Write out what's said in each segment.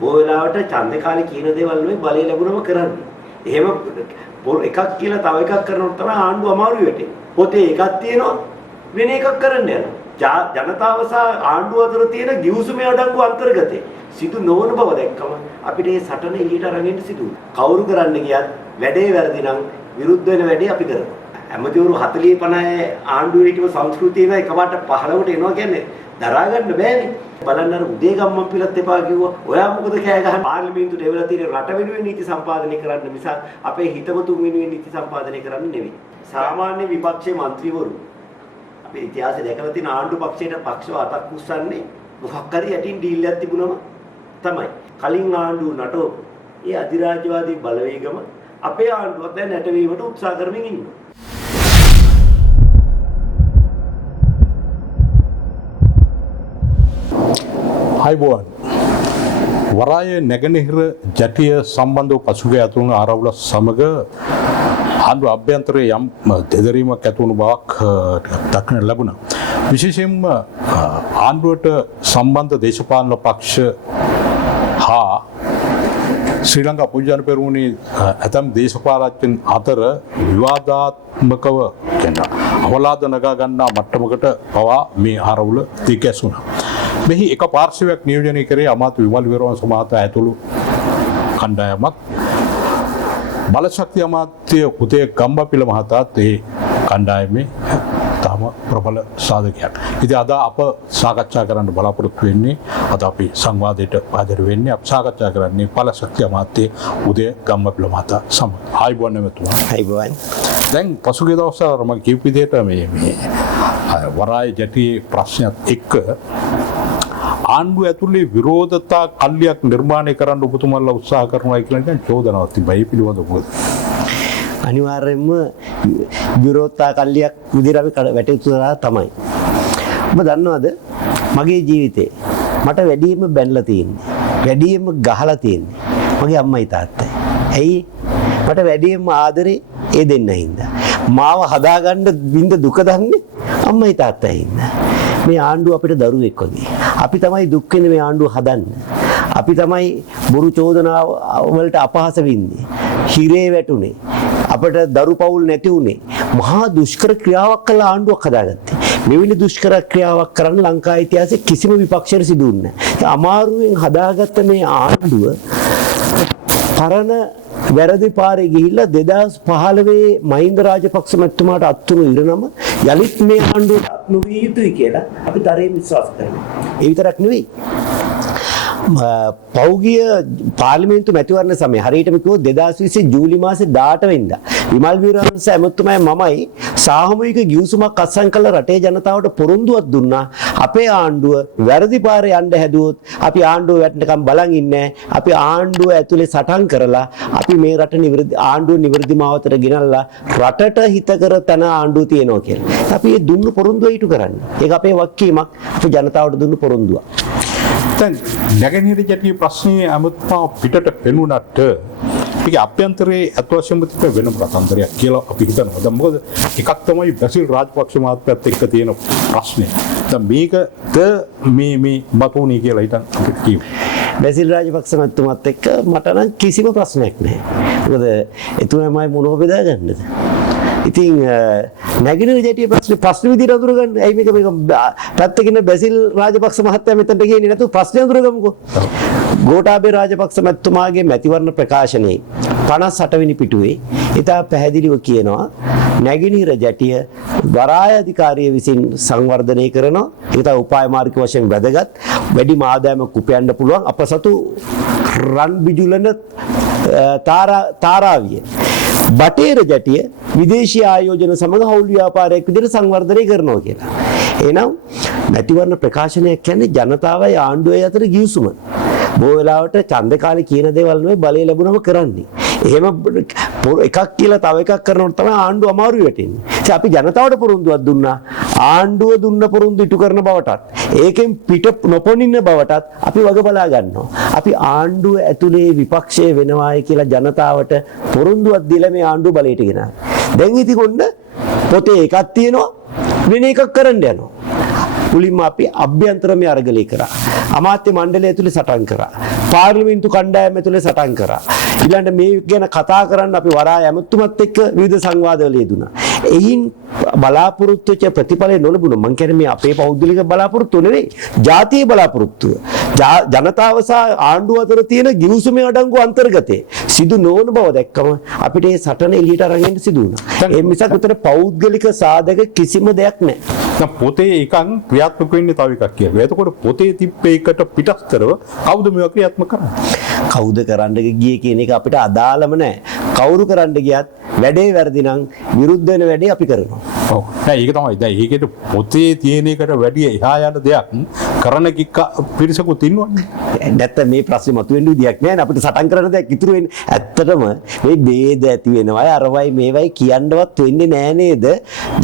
බොහෝ වෙලාවට ඡන්ද කාලේ කියන දේවල් නෙවෙයි බලය ලැබුණම කරන්නේ. එහෙම එකක් කියලා තව එකක් කරනකොට තමයි ආණ්ඩුව අමාරු වෙන්නේ. පොතේ එකක් තියෙනවා වෙන එකක් කරන්න යනවා. ජනතාව සහ ආණ්ඩුව අතර තියෙන ගිවිසුමේ අඩංගු අන්තර්ගතේ සිදු නොවන බව දැක්කම අපිට මේ සටන එළියට අරගෙන සිදු වෙනවා. කවුරු කරන්න ගියත් වැඩේ වැරදි නම් විරුද්ධ වෙන වැඩේ අපි කරනවා. ඇමතිවරු 40 50 ආණ්ඩුවේ හිටව සංස්කෘතිය නෑ එකපාරට 15කට එනවා කියන්නේ දරා ගන්න බෑනේ. බලන්න අර උදේ ගම්මන් පිළත් එපා කිව්වා. ඔයා මොකද කෑ ගහන්නේ? පාර්ලිමේන්තුවට එවලා තියෙන රට වෙනුවෙන් නීති සම්පාදනය කරන්න මිසක් අපේ හිතවතුන් වෙනුවෙන් නීති සම්පාදනය කරන්න නෙවෙයි. සාමාන්‍ය විපක්ෂයේ മന്ത്രിවරු අපේ ඉතිහාසයේ දැකලා තියෙන ආණ්ඩු පක්ෂයට පක්ෂව අතක් උස්සන්නේ මොකක් හරි යටින් ඩීල් එකක් තිබුණම තමයි. කලින් ආණ්ඩුව නටෝ ඒ අධිරාජ්‍යවාදී බලවේගම අපේ ආණ්ඩුවත් දැන් නැටවීමට උත්සාහ කරමින් ඉන්නවා. අයිබෝන් වරාය නැගෙනහිර ජැටිය සම්බන්ධව පසුගිය අතුණු ආරවුල සමග ආණ්ඩුව අභ්‍යන්තරයේ යම් දෙදරීමක් ඇති වුණු බවක් දක්නට ලැබුණා. විශේෂයෙන්ම ආණ්ඩුවට සම්බන්ධ දේශපාලන පක්ෂ හා ශ්‍රී ලංකා පොදුජන පෙරමුණේ ඇතම් දේශපාලකයන් අතර විවාදාත්මකව අවලාද නගා ගන්නා මට්ටමකට පවා මේ ආරවුල දිගැසුණා. මෙහි එක පාර්ශවයක් නියෝජනය කරේ අමාත්‍ය විමල් වීරවංශ මහතා ඇතුළු කණ්ඩායමක්. බලශක්ති අමාත්‍ය උදේ ගම්බපිල මහතාත් ඒ කණ්ඩායමේ තාම ප්‍රබල සාධකයක්. ඉතින් අද අප සාකච්ඡා කරන්න බලාපොරොත්තු වෙන්නේ අද අපි සංවාදයට ආදර වෙන්නේ අප සාකච්ඡා කරන්නේ බලශක්ති අමාත්‍ය උදේ ගම්බපිල මහතා සමග. ආයිබෝන් නැමතුමා. ආයිබෝන්. දැන් පසුගිය දවස්වල මම කියපු විදිහට මේ වරාය ජැටියේ ප්‍රශ්නයත් එක්ක ආණ්ඩුව ඇතුලේ විරෝධතා කල්ලියක් නිර්මාණය කරන්න ඔබතුමාලා උත්සාහ කරනවා කියලා කියන චෝදනාවක් තිබයි පිළිවඳ මොකද? අනිවාර්යයෙන්ම විරෝධතා කල්ලියක් විදිහට අපි වැටෙතුනා තමයි. ඔබ දන්නවද මගේ ජීවිතේ මට වැඩියෙන්ම බැනලා තියෙන්නේ. වැඩියෙන්ම ගහලා තියෙන්නේ මගේ අම්මයි තාත්තයි. ඇයි? මට වැඩියෙන්ම ආදරේ ඒ දෙන්න හින්දා. මාව හදාගන්න බින්ද දුක දන්නේ අම්මයි තාත්තයි හින්දා. මේ ආණ්ඩුව අපිට දරුවෙක් වගේ. අපි තමයි දුක් වෙන්නේ මේ ආණ්ඩුව හදන්න. අපි තමයි බොරු චෝදනා වලට අපහාස වෙන්නේ. හිරේ වැටුනේ. අපිට දරු පවුල් නැති උනේ. මහා දුෂ්කර ක්‍රියාවක් කළ ආණ්ඩුවක් හදාගත්තේ. මෙවැනි දුෂ්කර ක්‍රියාවක් කරන්න ලංකා ඉතිහාසයේ කිසිම විපක්ෂයක සිදු වුණේ නැහැ. අමාරුවෙන් හදාගත්ත මේ ආණ්ඩුව පරණ වැරදි පාරේ ගිහිල්ලා 2015 මහින්ද රාජපක්ෂ මැතිතුමාට අත්තුණු ඉරණම යලිත් මේ ආණ්ඩුවට නොවිය යුතුයි කියලා අපි තරයෙන් විශ්වාස කරනවා. ඒ විතරක් නෙවෙයි. පෞගිය පාර්ලිමේන්තු මැතිවරණ සමය හරියටම කිව්වොත් 2020 ජූලි මාසේ 18 වෙනිදා විමල් වීරවංශ ඇමතුමයි මමයි සාමූහික ගිවිසුමක් අත්සන් කළ රටේ ජනතාවට පොරොන්දුවක් දුන්නා. අපේ ආණ්ඩුව වැරදි පාරේ යන්න හැදුවොත් අපි ආණ්ඩුව වැටෙනකම් බලන් ඉන්නේ. අපි ආණ්ඩුව ඇතුලේ සටන් කරලා අපි මේ රට ආණ්ඩුව නිවැරදි මාවතට ගෙනල්ලා රටට හිතකර තන ආණ්ඩුව තියනවා කියලා. අපි මේ දුන්නු පොරොන්දුව ඊට කරන්නේ. ඒක අපේ වගකීමක්. අපි ජනතාවට දුන්නු පොරොන්දුවක්. දැන් නැගෙනහිර ජැටියේ ප්‍රශ්නේ අමුත්මා පිටට පෙනුනට ඒක අභ්‍යන්තරයේ අත්වශයෙන්ම තිබෙන වෙනම කතන්දරයක් කියලා අපි හිතනවා. දැන් මොකද එකක් තමයි බැසිල් රාජපක්ෂ මහත්මයාත් එක්ක තියෙන ප්‍රශ්නේ. දැන් මේකද මේ මතුණේ කියලා හිතන් අපිට කියමු. බැසිල් රාජපක්ෂ මහත්මයාත් එක්ක මට නම් කිසිම ප්‍රශ්නයක් නැහැ. මොකද එතුමාමයි මොනව බෙදාගන්නද? ඉතින් නැගිනහිර ජැටියේ ප්‍රශ්න විදිහට අඳුරගන්න. ඇයි මේක පැත්තකින් බැසිල් රාජපක්ෂ මහත්තයා මෙතනට ගියේ නැතුව ප්‍රශ්නේ අඳුරගමුකෝ. ගෝඨාභය රාජපක්ෂ මැතිතුමාගේ මැතිවරණ ප්‍රකාශනයේ 58 වෙනි පිටුවේ ඉතා පැහැදිලිව කියනවා නැගිනහිර ජැටිය වරාය අධිකාරිය විසින් සංවර්ධනය කරනවා. ඒක තමයි උපාය මාර්ග වශයෙන් වැදගත්. වැඩි ආදායමක් උපයන්න පුළුවන් අපසතු රන් බිජුලන තාරාවිය. බටේර ජැටිය විදේශීය ආයෝජන සමග හවුල් ව්‍යාපාරයක් විදිහට සංවර්ධනය කරනවා කියලා. එහෙනම් මැතිවරණ ප්‍රකාශනයක් කියන්නේ ජනතාවයි ආණ්ඩුවයි අතර ගිවිසුම. බොහෝ වෙලාවට ඡන්ද කාලේ කියන දේවල් නෙවෙයි බලය ලැබුණම කරන්නේ. එහෙම එකක් කියලා තව එකක් කරනකොට තමයි ආණ්ඩුව අමාරු වෙටෙන්නේ. ඉතින් අපි ජනතාවට පොරොන්දුවක් දුන්නා. ආණ්ඩුව දුන්න පොරොන්දු ඉටු කරන බවටත් ඒකෙන් පිට නොපොනින්න බවටත් අපි වග බලා ගන්නවා. අපි ආණ්ඩුව ඇතුලේ විපක්ෂය වෙනවායි කියලා ජනතාවට පොරොන්දුවක් දීලා මේ ආණ්ඩුව බලයට ගෙනාවා. දැන් ඉතින් කොන්න පොතේ එකක් තියෙනවා වෙන එකක් කරන්න යනවා. මුලින්ම අපි අභ්‍යන්තරමය අරගලය කරා. අමාත්‍ය මණ්ඩලය ඇතුලේ සටන් කරා. පාර්ලිමේන්තු කණ්ඩායම ඇතුලේ සටන් කරා. ඊළඟට මේ ගැන කතා කරන්න අපි වරා ඇමතුමත් එක්ක විවිධ සංවාදවල යෙදුණා. එයින් බලාපොරොත්තු වෙච්ච ප්‍රතිඵලය නොලැබුණා. මං කියන්නේ මේ අපේ පෞද්ගලික බලාපොරොත්තු නෙවෙයි. ජාතිය බලාපොරොත්තුව. ජනතාව සහ ආණ්ඩුව අතර තියෙන ගිවිසුමේ අඩංගු අන්තර්ගතේ සිදු නොවන බව දැක්කම අපිට මේ සටන එළියට අරන් එන්න සිදු වුණා. ඒ නිසා උතන පෞද්ගලික සාධක කිසිම දෙයක් නැහැ. දැන් පොතේ එකක් ක්‍රියාත්මක වෙන්නේ තව එකක් කියලා. එතකොට පොතේ තිබ්බේ එකට පිටස්තරව කවුද මේවා ක්‍රියාත්මක කරන්නේ? කවුද කරන්න ගියේ කියන එක අපිට අදාළම නැහැ. කවුරු කරන්න ගියත් වැඩේ වැරදි නම් විරුද්ධ වෙන වැඩේ අපි කරනවා. ඔව්. දැන් ඒක තමයි. දැන් ඒකේ පොතේ තියෙන එකට වැඩි එහා යන දෙයක් කරන කික්ක පිරිසකුත් ඉන්නවනේ. නැත්නම් මේ ප්‍රශ්නේ මතුවෙන්න විදියක් නැහැ නේ. අපිට සටන් කරන දෙයක් ඉතුරු වෙන්නේ. ඇත්තටම මේ ભેද ඇති වෙනවයි අරවයි මේවයි කියන්නවත් වෙන්නේ නැහැ නේද?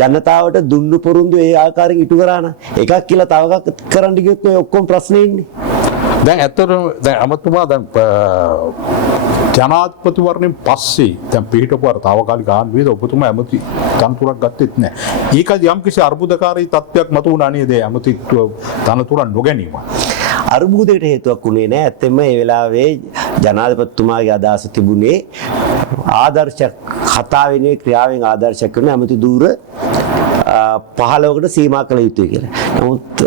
ජනතාවට දුන්නු පොරුන්දු ඒ ආකාරයෙන් ඉටු කරා නම් එකක් කියලා තව එකක් කරන්න ගියොත් ඔය ඔක්කොම ප්‍රශ්නේ ඉන්නේ. දැන් ඇත්තටම දැන් අමතුමා දැන් ජනාධිපතිවරණයෙන් පස්සේ දැන් පිටපොර තාවකාලික ආණ්ඩුවේද ඔබතුමා ඇමති තනතුරක් ගත්තෙත් නැහැ. ඒකද යම්කිසි අර්බුදකාරී තත්ත්වයක් මතුවුණා නේද ඇමතිත්ව තනතුරක් නොගැනීම? අර්බුදයට හේතුවක් උනේ නැහැ. ඇත්තෙන්ම ඒ වෙලාවේ ජනාධිපතිතුමාගේ අදහස තිබුණේ ආදර්ශ කතාවෙනේ ක්‍රියාවෙන් ආදර්ශයක් කරන ඇමති දූර 15කට සීමා කළ යුතුයි කියලා. නමුත්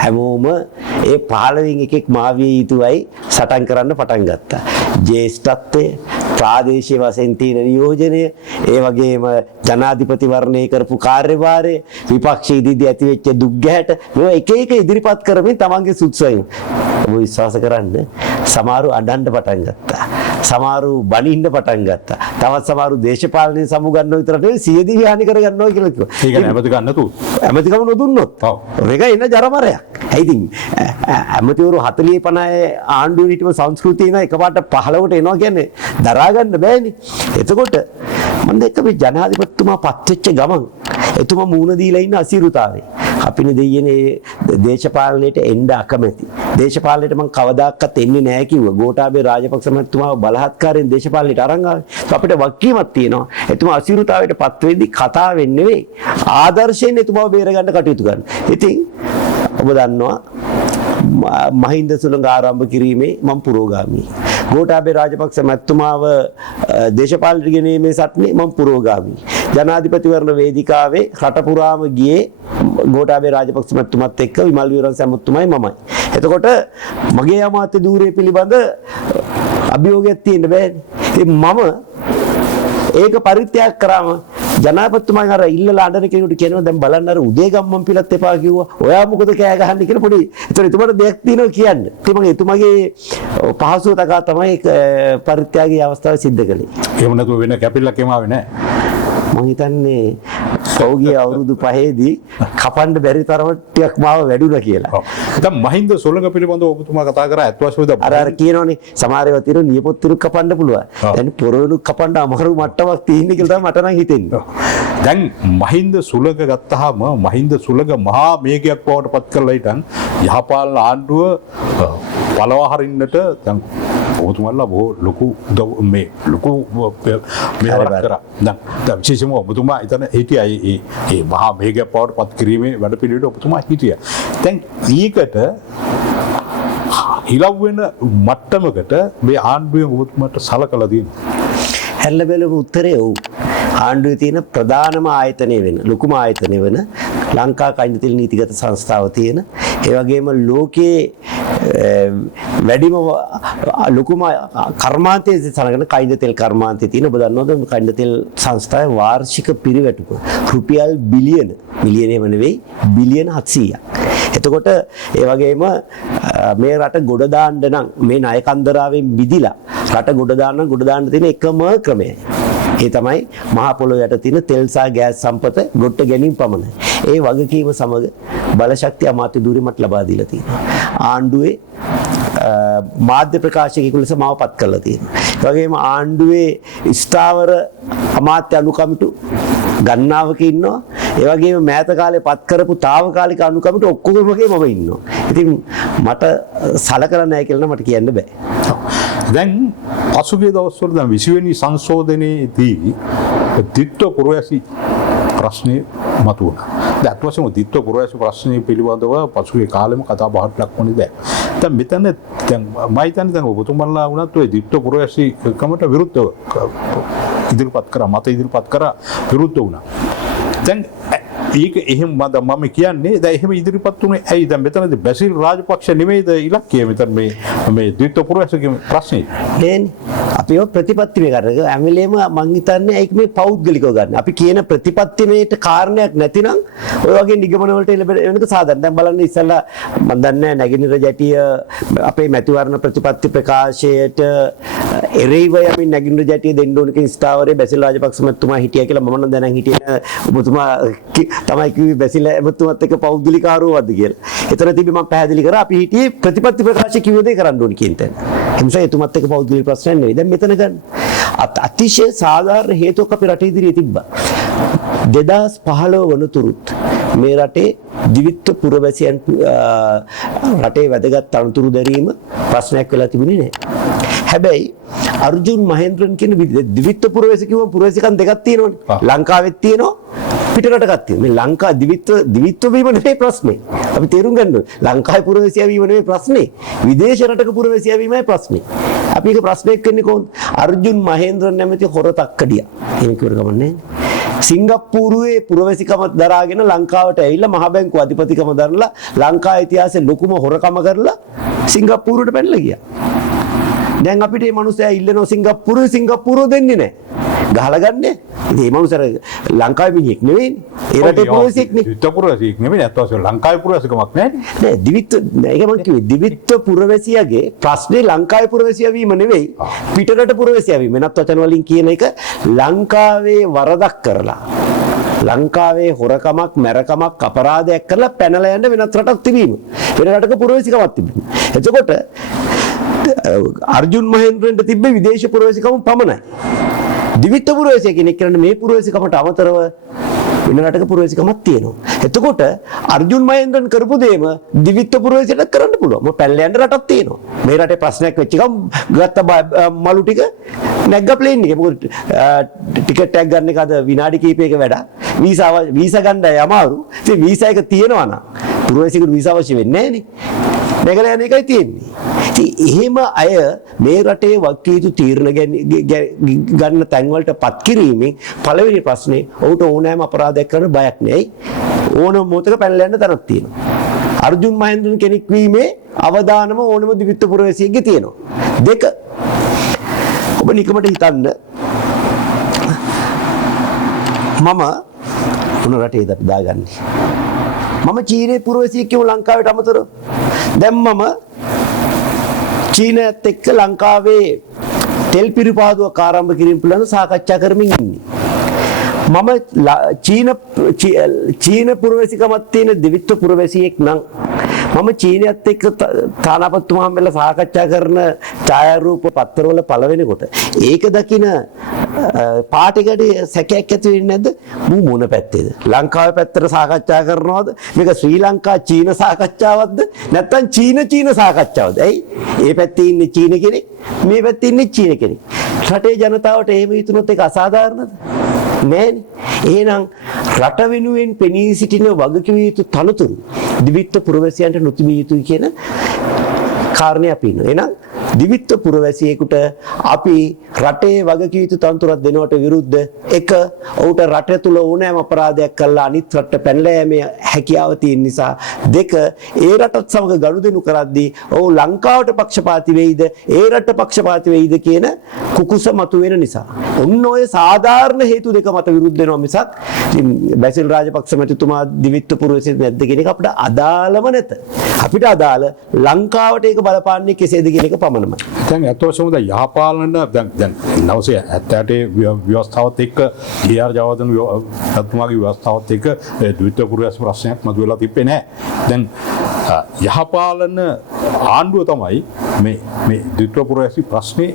හැමෝම ඒ 15න් එකෙක් මාවිය යුතුයි සටන් කරන්න පටන් ගත්තා. ජ්‍යෙෂ්ඨත්වය, ප්‍රාදේශීය වශයෙන් තියෙන නියෝජනය, ඒ වගේම ජනාධිපතිවරණය කරපු කාර්යභාරය, විපක්ෂ ඉදිරියේ ඇති වෙච්ච දුක් ගැහැට මේවා එක එක ඉදිරිපත් කරමින් තමන්ගේ සුත්සයෙන් ඔබ විශ්වාස කරන්න සමහරු අඬන්න පටන් ගත්තා. සමහරු බනින්න පටන් ගත්තා. තවත් සමහරු දේශපාලනයේ සමුගන්නව විතර නෙවෙයි සියදිවි හානි කරගන්නවා කියලා කිව්වා. ඒ කියන්නේ ඇමති ගන්න නතු. ඇමතිකම නොදුන්නොත්. ඔව්. මේක එන ජරමරයක්. ඒ ඉතින් ඇමතිවරු 40 50 ආණ්ඩුවේ හිටපු සංස්කෘතිය න එකපාරට 15කට එනවා කියන්නේ දරා ගන්න බෑනේ. එතකොට මම දැක්ක මේ ජනාධිපතිතුමා පත් වෙච්ච ගමන් එතුමා මූණ දීලා ඉන්න අසීරුතාවේ. අපිනේ දෙයියනේ දේශපාලනයට එන්න අකමැති. දේශපාලනයට මම කවදාකවත් එන්නේ නැහැ කිව්වා. ගෝඨාභය රාජපක්ෂ මහත්මයාව බලහත්කාරයෙන් දේශපාලනයට අරන් ආවේ. අපිට වගකීමක් තියෙනවා. එතුමා අසීරුතාවයට පත් වෙද්දී කතා වෙන්නේ නෙවෙයි. ආදර්ශයෙන් එතුමාව බේරගන්න කටයුතු කරන්න. ඉතින් ඔබ දන්නවා මහින්ද සුළඟ ආරම්භ කිරීමේ මම පුරෝගාමී. ගෝඨාභය රාජපක්ෂ මහත්මයාව දේශපාලනයට ගෙනීමේ සටනේ මම පුරෝගාමී. ජනාධිපතිවරණ වේදිකාවේ රට පුරාම ගියේ ගෝඨාභය රාජපක්ෂ මහත්මයාත් එක්ක විමල් වීරවංශ මහත්මයායි මමයි. එතකොට මගේ අමාත්‍ය ධූරය පිළිබඳ අභියෝගයක් තියෙන්න බෑනේ. ඉතින් මම ඒක පරිත්‍යාග කරාම ජනාධිපතිතුමා අර ඉල්ලලා අඬන කෙනෙකුට කියනවා දැන් බලන්න අර උදේගම්මන් පිළත් එපා කිව්වා. ඔයා මොකද කෑ ගහන්නේ කියලා පොඩි. ඒතර එතුමාට දෙයක් තියෙනවා කියන්න. ඉතින් මම එතුමාගේ පහසුව තකා තමයි පරිත්‍යාගයේ අවස්ථාව සිද්ධ කළේ. එහෙම නැතුව වෙන කැපිල්ලක් එමාවේ නැහැ. මම හිතන්නේ පෞගිය අවුරුදු 5ේදී කපන්න බැරි තරමට ටිකක් මාව වැඩුණා කියලා. දැන් මහින්ද සොළඟ පිළිබඳව ඔබතුමා කතා කරා ඇත්වශයෙන්ද අර කියනෝනේ සමහර ඒවා තියෙන නියපොත්තුරු කපන්න පුළුවන්. දැන් පොරවණු කපන්න අමාරු මට්ටමක් තියෙන කියලා තමයි මට නම් හිතෙන්නේ. දැන් මහින්ද සුළඟ ගත්තාම මහින්ද සුළඟ මහා මේඝයක් බවට පත් කරලා ඉතින් යහපාලන ආණ්ඩුව පළවා හරින්නට දැන් ඔබතුමාලා බොහෝ ලොකු මේ ලොකු මෙහෙවරක් කරා. දැන් විශේෂයෙන්ම ඔබතුමා එතන හිටියයි ඒ මහා මේඝයක් බවට පත් කිරීමේ වැඩ පිළිවෙලට ඔබතුමා හිටියා. දැන් ඊකට හිලව් වෙන මට්ටමකට මේ ආණ්ඩුවේ ඔබතුමාට සලකලා තියෙනවා. හැල්ල බැලුව උත්තරේ ඔව්. ආණ්ඩුවේ තියෙන ප්‍රධානම ආයතනය වෙන ලොකුම ආයතනය වෙන ලංකා කයින් තෙල් නීතිගත සංස්ථාව තියෙන ඒ වගේම ලෝකයේ වැඩිම ලොකුම කර්මාන්තයේ සලකන කයින් තෙල් කර්මාන්තයේ තියෙන ඔබ දන්නවද කයින් තෙල් සංස්ථාවේ වාර්ෂික පිරිවැටුක රුපියල් මිලියන නෙවෙයි බිලියන 700ක්. එතකොට ඒ වගේම මේ රට ගොඩ දාන්න නම් මේ ණය කන්දරාවෙන් මිදිලා රට ගොඩ දාන්න තියෙන එකම ක්‍රමය. ඒ තමයි මහා පොළොව යට තියෙන තෙල් සහ ගෑස් සම්පත ගොඩට ගැනීම පමණයි. ඒ වගකීම සමග බලශක්ති අමාත්‍ය ධූරෙමත් ලබා දීලා තියෙනවා. ආණ්ඩුවේ මාධ්‍ය ප්‍රකාශකයෙකු ලෙස මාව පත් කරලා තියෙනවා. ඒ වගේම ආණ්ඩුවේ ස්ථාවර අමාත්‍ය අනුකමිටු ගණනාවක ඉන්නවා. ඒ වගේම මෑත කාලේ පත් කරපු తాවකාලික අනුකමිටු ඔක්කොම වගේ මම ඉන්නවා. ඉතින් මට සලකලා නැහැ කියලා මට කියන්න බෑ. දැන් පසුගිය දවස්වල දැන් 20 වෙනි සංශෝධනයේදී ද්විත්ව පුරවැසි ප්‍රශ්නේ මතුවුණා. ඇත්ත වශයෙන්ම දිත්ව පුරවැසි ප්‍රශ්නය පිළිබඳව පසුගිය කාලෙම කතා බහට ලක් වුණේ දැන්. දැන් මෙතන දැන් මම හිතන්නේ දැන් ඔබතුමන්ලා වුණත් ඔය දිත්ව පුරවැසි කමට විරුද්ධව ඉදිරිපත් කරා මත ඉදිරිපත් කරා විරුද්ධ වුණා. දැන් ඒක එහෙම මම කියන්නේ දැන් එහෙම ඉදිරිපත් වුණේ ඇයි දැන් මෙතනදී බැසිල් රාජපක්ෂ නෙමෙයිද ඉලක්කය මෙතන මේ ද්විත්ව පුරවැසිගේ ප්‍රශ්නේ නේනේ අපි ඔය ප්‍රතිපත්ති මේ කරන හැම වෙලේම මං හිතන්නේ ඒක මේ පෞද්ගලිකව ගන්න. අපි කියන ප්‍රතිපත්තිමේට කාරණයක් නැතිනම් ඔය වගේ නිගමන වලට එළවෙනක සාධාරණ. දැන් බලන්න ඉස්සලා මම දන්නේ නැගිනිර ජැටිය අපේ මැතිවරණ ප්‍රතිපත්ති ප්‍රකාශයට එරෙහිව යමින් නැගිනිර ජැටිය දෙන්න ඕන කියන ස්ථාවරයේ බැසිල් රාජපක්ෂ මහත්මයා හිටියා කියලා මම නම් දැනන් හිටියේ ඔබතුමා තමයි කිව්වේ බැසිල් එමතුමත් එක්ක පෞද්ගලික ආරෝපවද කියලා. ඒතර තිබි මම පැහැදිලි කරා අපි හිටියේ ප්‍රතිපත්ති ප්‍රකාශ කිව්ව දේ කරන්න ඕනි කියන තැන. ඒ නිසා එතුමත් එක්ක පෞද්ගලික ප්‍රශ්නයක් නෙවෙයි. දැන් මෙතන ගන්න අතිශය සාධාරණ හේතුවක් අපි රටේ ඉදිරියේ තිබ්බා. 2015 වනතුරුත් මේ රටේ දිවිත්ව පුරවැසියන් රටේ වැදගත් අනුතුරු දැරීම ප්‍රශ්නයක් වෙලා තිබුණේ නැහැ. හැබැයි අර්ජුන් මහේන්ද්‍රන් කියන දිවිත්ව පුරවැසි කිව්වම පුරවැසිකම් දෙකක් තියෙනවනේ. ලංකාවෙත් තියෙනවා පිටරටකත් තියෙනවා. මේ ලංකා දිවිත්ව වීම නෙවෙයි ප්‍රශ්නේ. අපි තේරුම් ගන්න ඕනේ. ලංකාවේ පුරවැසියා වීම නෙවෙයි ප්‍රශ්නේ. විදේශ රටක පුරවැසියා වීමයි ප්‍රශ්නේ. අපි ඒක ප්‍රශ්නයක් වෙන්නේ කොහොමද? අර්ජුන් මහේන්ද්‍රන් නැමැති හොර තක්කඩියා. එහෙම කිව්වට කමන්නේ. සිංගප්පූරුවේ පුරවැසිකම දරාගෙන ලංකාවට ඇවිල්ලා මහ බැංකුව අධිපතිකම දරලා ලංකා ඉතිහාසයේ ලොකුම හොරකම කරලා සිංගප්පූරුවට පැනලා ගියා. දැන් අපිට මේ මිනිස්සයා ඉල්ලනවා සිංගප්පූරුව දෙන්නේ නැහැ. ගහලා ගන්නෑ. ඉතින් මේ මිනිස්සර ලංකාවේ මිනිහෙක් නෙවෙයිනේ. ඒ රටේ පුරවැසියෙක්නේ. දිවිත්ව පුරවැසියෙක් නෙවෙයි අත් වශයෙන් ලංකාවේ පුරවැසිකමක් නැහැ. නෑ දිවිත්ව ඒක මම කිව්වේ දිවිත්ව පුරවැසියාගේ ප්‍රශ්නේ ලංකාවේ පුරවැසියා වීම නෙවෙයි පිටරට පුරවැසියා වීම. වෙනත් වචන වලින් කියන එක ලංකාවේ වරදක් කරලා ලංකාවේ හොරකමක් මැරකමක් අපරාධයක් කරලා පැනලා යන්න වෙනත් රටක් තිබීම. වෙන රටක පුරවැසිකමක් තිබීම. එතකොට අර්ජුන් මහේන්ද්‍රන්ට තිබ්බේ විදේශ පුරවැසිකම පමණයි. දිවිත්ව පුරවැසිය කෙනෙක් කරන්නේ මේ පුරවැසිකමට අමතරව වෙන රටක පුරවැසිකමක් තියෙනවා. එතකොට අර්ජුන් මහේන්ද්‍රන් කරපු දේම දිවිත්ව පුරවැසියට කරන්න පුළුවන්. මොකද පැනලා යන්න රටක් තියෙනවා. මේ රටේ ප්‍රශ්නයක් වෙච්ච ගමන් ගත්ත මලු ටික නැග්ග ප්ලේන් එකේ. මොකද ටිකට් එකක් ගන්න එක අද විනාඩි කිහිපයක වැඩක්. වීසා ගන්න අමාරු. ඉතින් වීසා එක තියෙනවා නම් පුරවැසියෙකුට වීසා අවශ්‍ය වෙන්නේ නැහැ නේ. නැගලා යන එකයි තියෙන්නේ. ඉතින් එහෙම අය මේ රටේ වක්කී යුතු තීරණ ගන්න තැන්වලට පත් කිරීමෙන් පළවෙනි ප්‍රශ්නේ ඔහුට ඕනෑම අපරාධයක් කරන්න බයක් නෑයි. ඕනම මොහොතක පැනලා යන්න තරක් තියෙනවා. අර්ජුන් මහේන්ද්‍රන් කෙනෙක් වීමේ අවදානම ඕනම දිවිත්ව පුරවැසියෙක්ගේ තියෙනවා. දෙක ඔබ නිකමට හිතන්න මම මොන රටේද අපි දාගන්නේ? මම චීනයේ පුරවැසියෙක් කියමු ලංකාවට අමතරව. දැන් මම චීනයත් එක්ක ලංකාවේ තෙල් පිරිපාදුවක් ආරම්භ කිරීම පිළිබඳව සාකච්ඡා කරමින් ඉන්නේ. මම චීන පුරවැසිකමක් තියෙන දිවිත්ව පුරවැසියෙක් නම් මම චීනයත් එක්ක තානාපතිතුමා හම්බෙලා සාකච්ඡා කරන ඡායාරූප පත්තරවල පළවෙනි කොට ඒක දකින පාටිකට සැකයක් ඇති වෙන්නේ නැද්ද? මූ මොන පැත්තේද? ලංකාවේ පැත්තට සාකච්ඡා කරනවද? මේක ශ්‍රී ලංකා චීන සාකච්ඡාවක්ද? නැත්නම් චීන සාකච්ඡාවක්ද? ඇයි? ඒ පැත්තේ ඉන්නේ චීන කෙනෙක්, මේ පැත්තේ ඉන්නේ චීන කෙනෙක්. රටේ ජනතාවට එහෙම හිතුනොත් ඒක අසාධාරණද? නෑනේ. එහෙනම් රට වෙනුවෙන් පෙනී සිටින වගකිව යුතු තනතුරු දිවිත්ව පුරවැසියන්ට නොතිබිය යුතුයි කියන කාරණේ අපි ඉන්නවා. එහෙනම් දිවිත්ව පුරවැසියෙකුට අපි රටේ වගකිව යුතු තනතුරක් දෙනවට විරුද්ධ එක ඔහුට රට තුල ඕනෑම අපරාධයක් කළා අනිත් රටට පැනලා යෑමේ හැකියාව තියෙන නිසා දෙක ඒ රටත් සමග ගනුදෙනු කරද්දී ඔහු ලංකාවට පක්ෂපාතී වෙයිද ඒ රට පක්ෂපාතී වෙයිද කියන කුකුස මතුවෙන නිසා ඔන්න ඔය සාධාරණ හේතු දෙක මත විරුද්ධ වෙනවා මිසක් බැසිල් රාජපක්ෂ මැතිතුමා දිවිත්ව පුරවැසියෙක් නැද්ද කියන එක අපිට අදාළම නැත. අපිට අදාළ ලංකාවට ඒක බලපාන්නේ කෙසේද කියන එක පමණයි. දැන් අත වශයෙන්ම යහපාලන දැන් 978 ව්‍යවස්ථාවත් එක්ක ජී.ආර්. ජයවර්ධන රත්තුමාගේ ව්‍යවස්ථාවත් එක්ක ද්විත්ව පුරවැසි ප්‍රශ්නයක් මතුවලා තිබ්බේ නැහැ. දැන් යහපාලන ආණ්ඩුව තමයි මේ ද්විත්ව පුරවැසි ප්‍රශ්නේ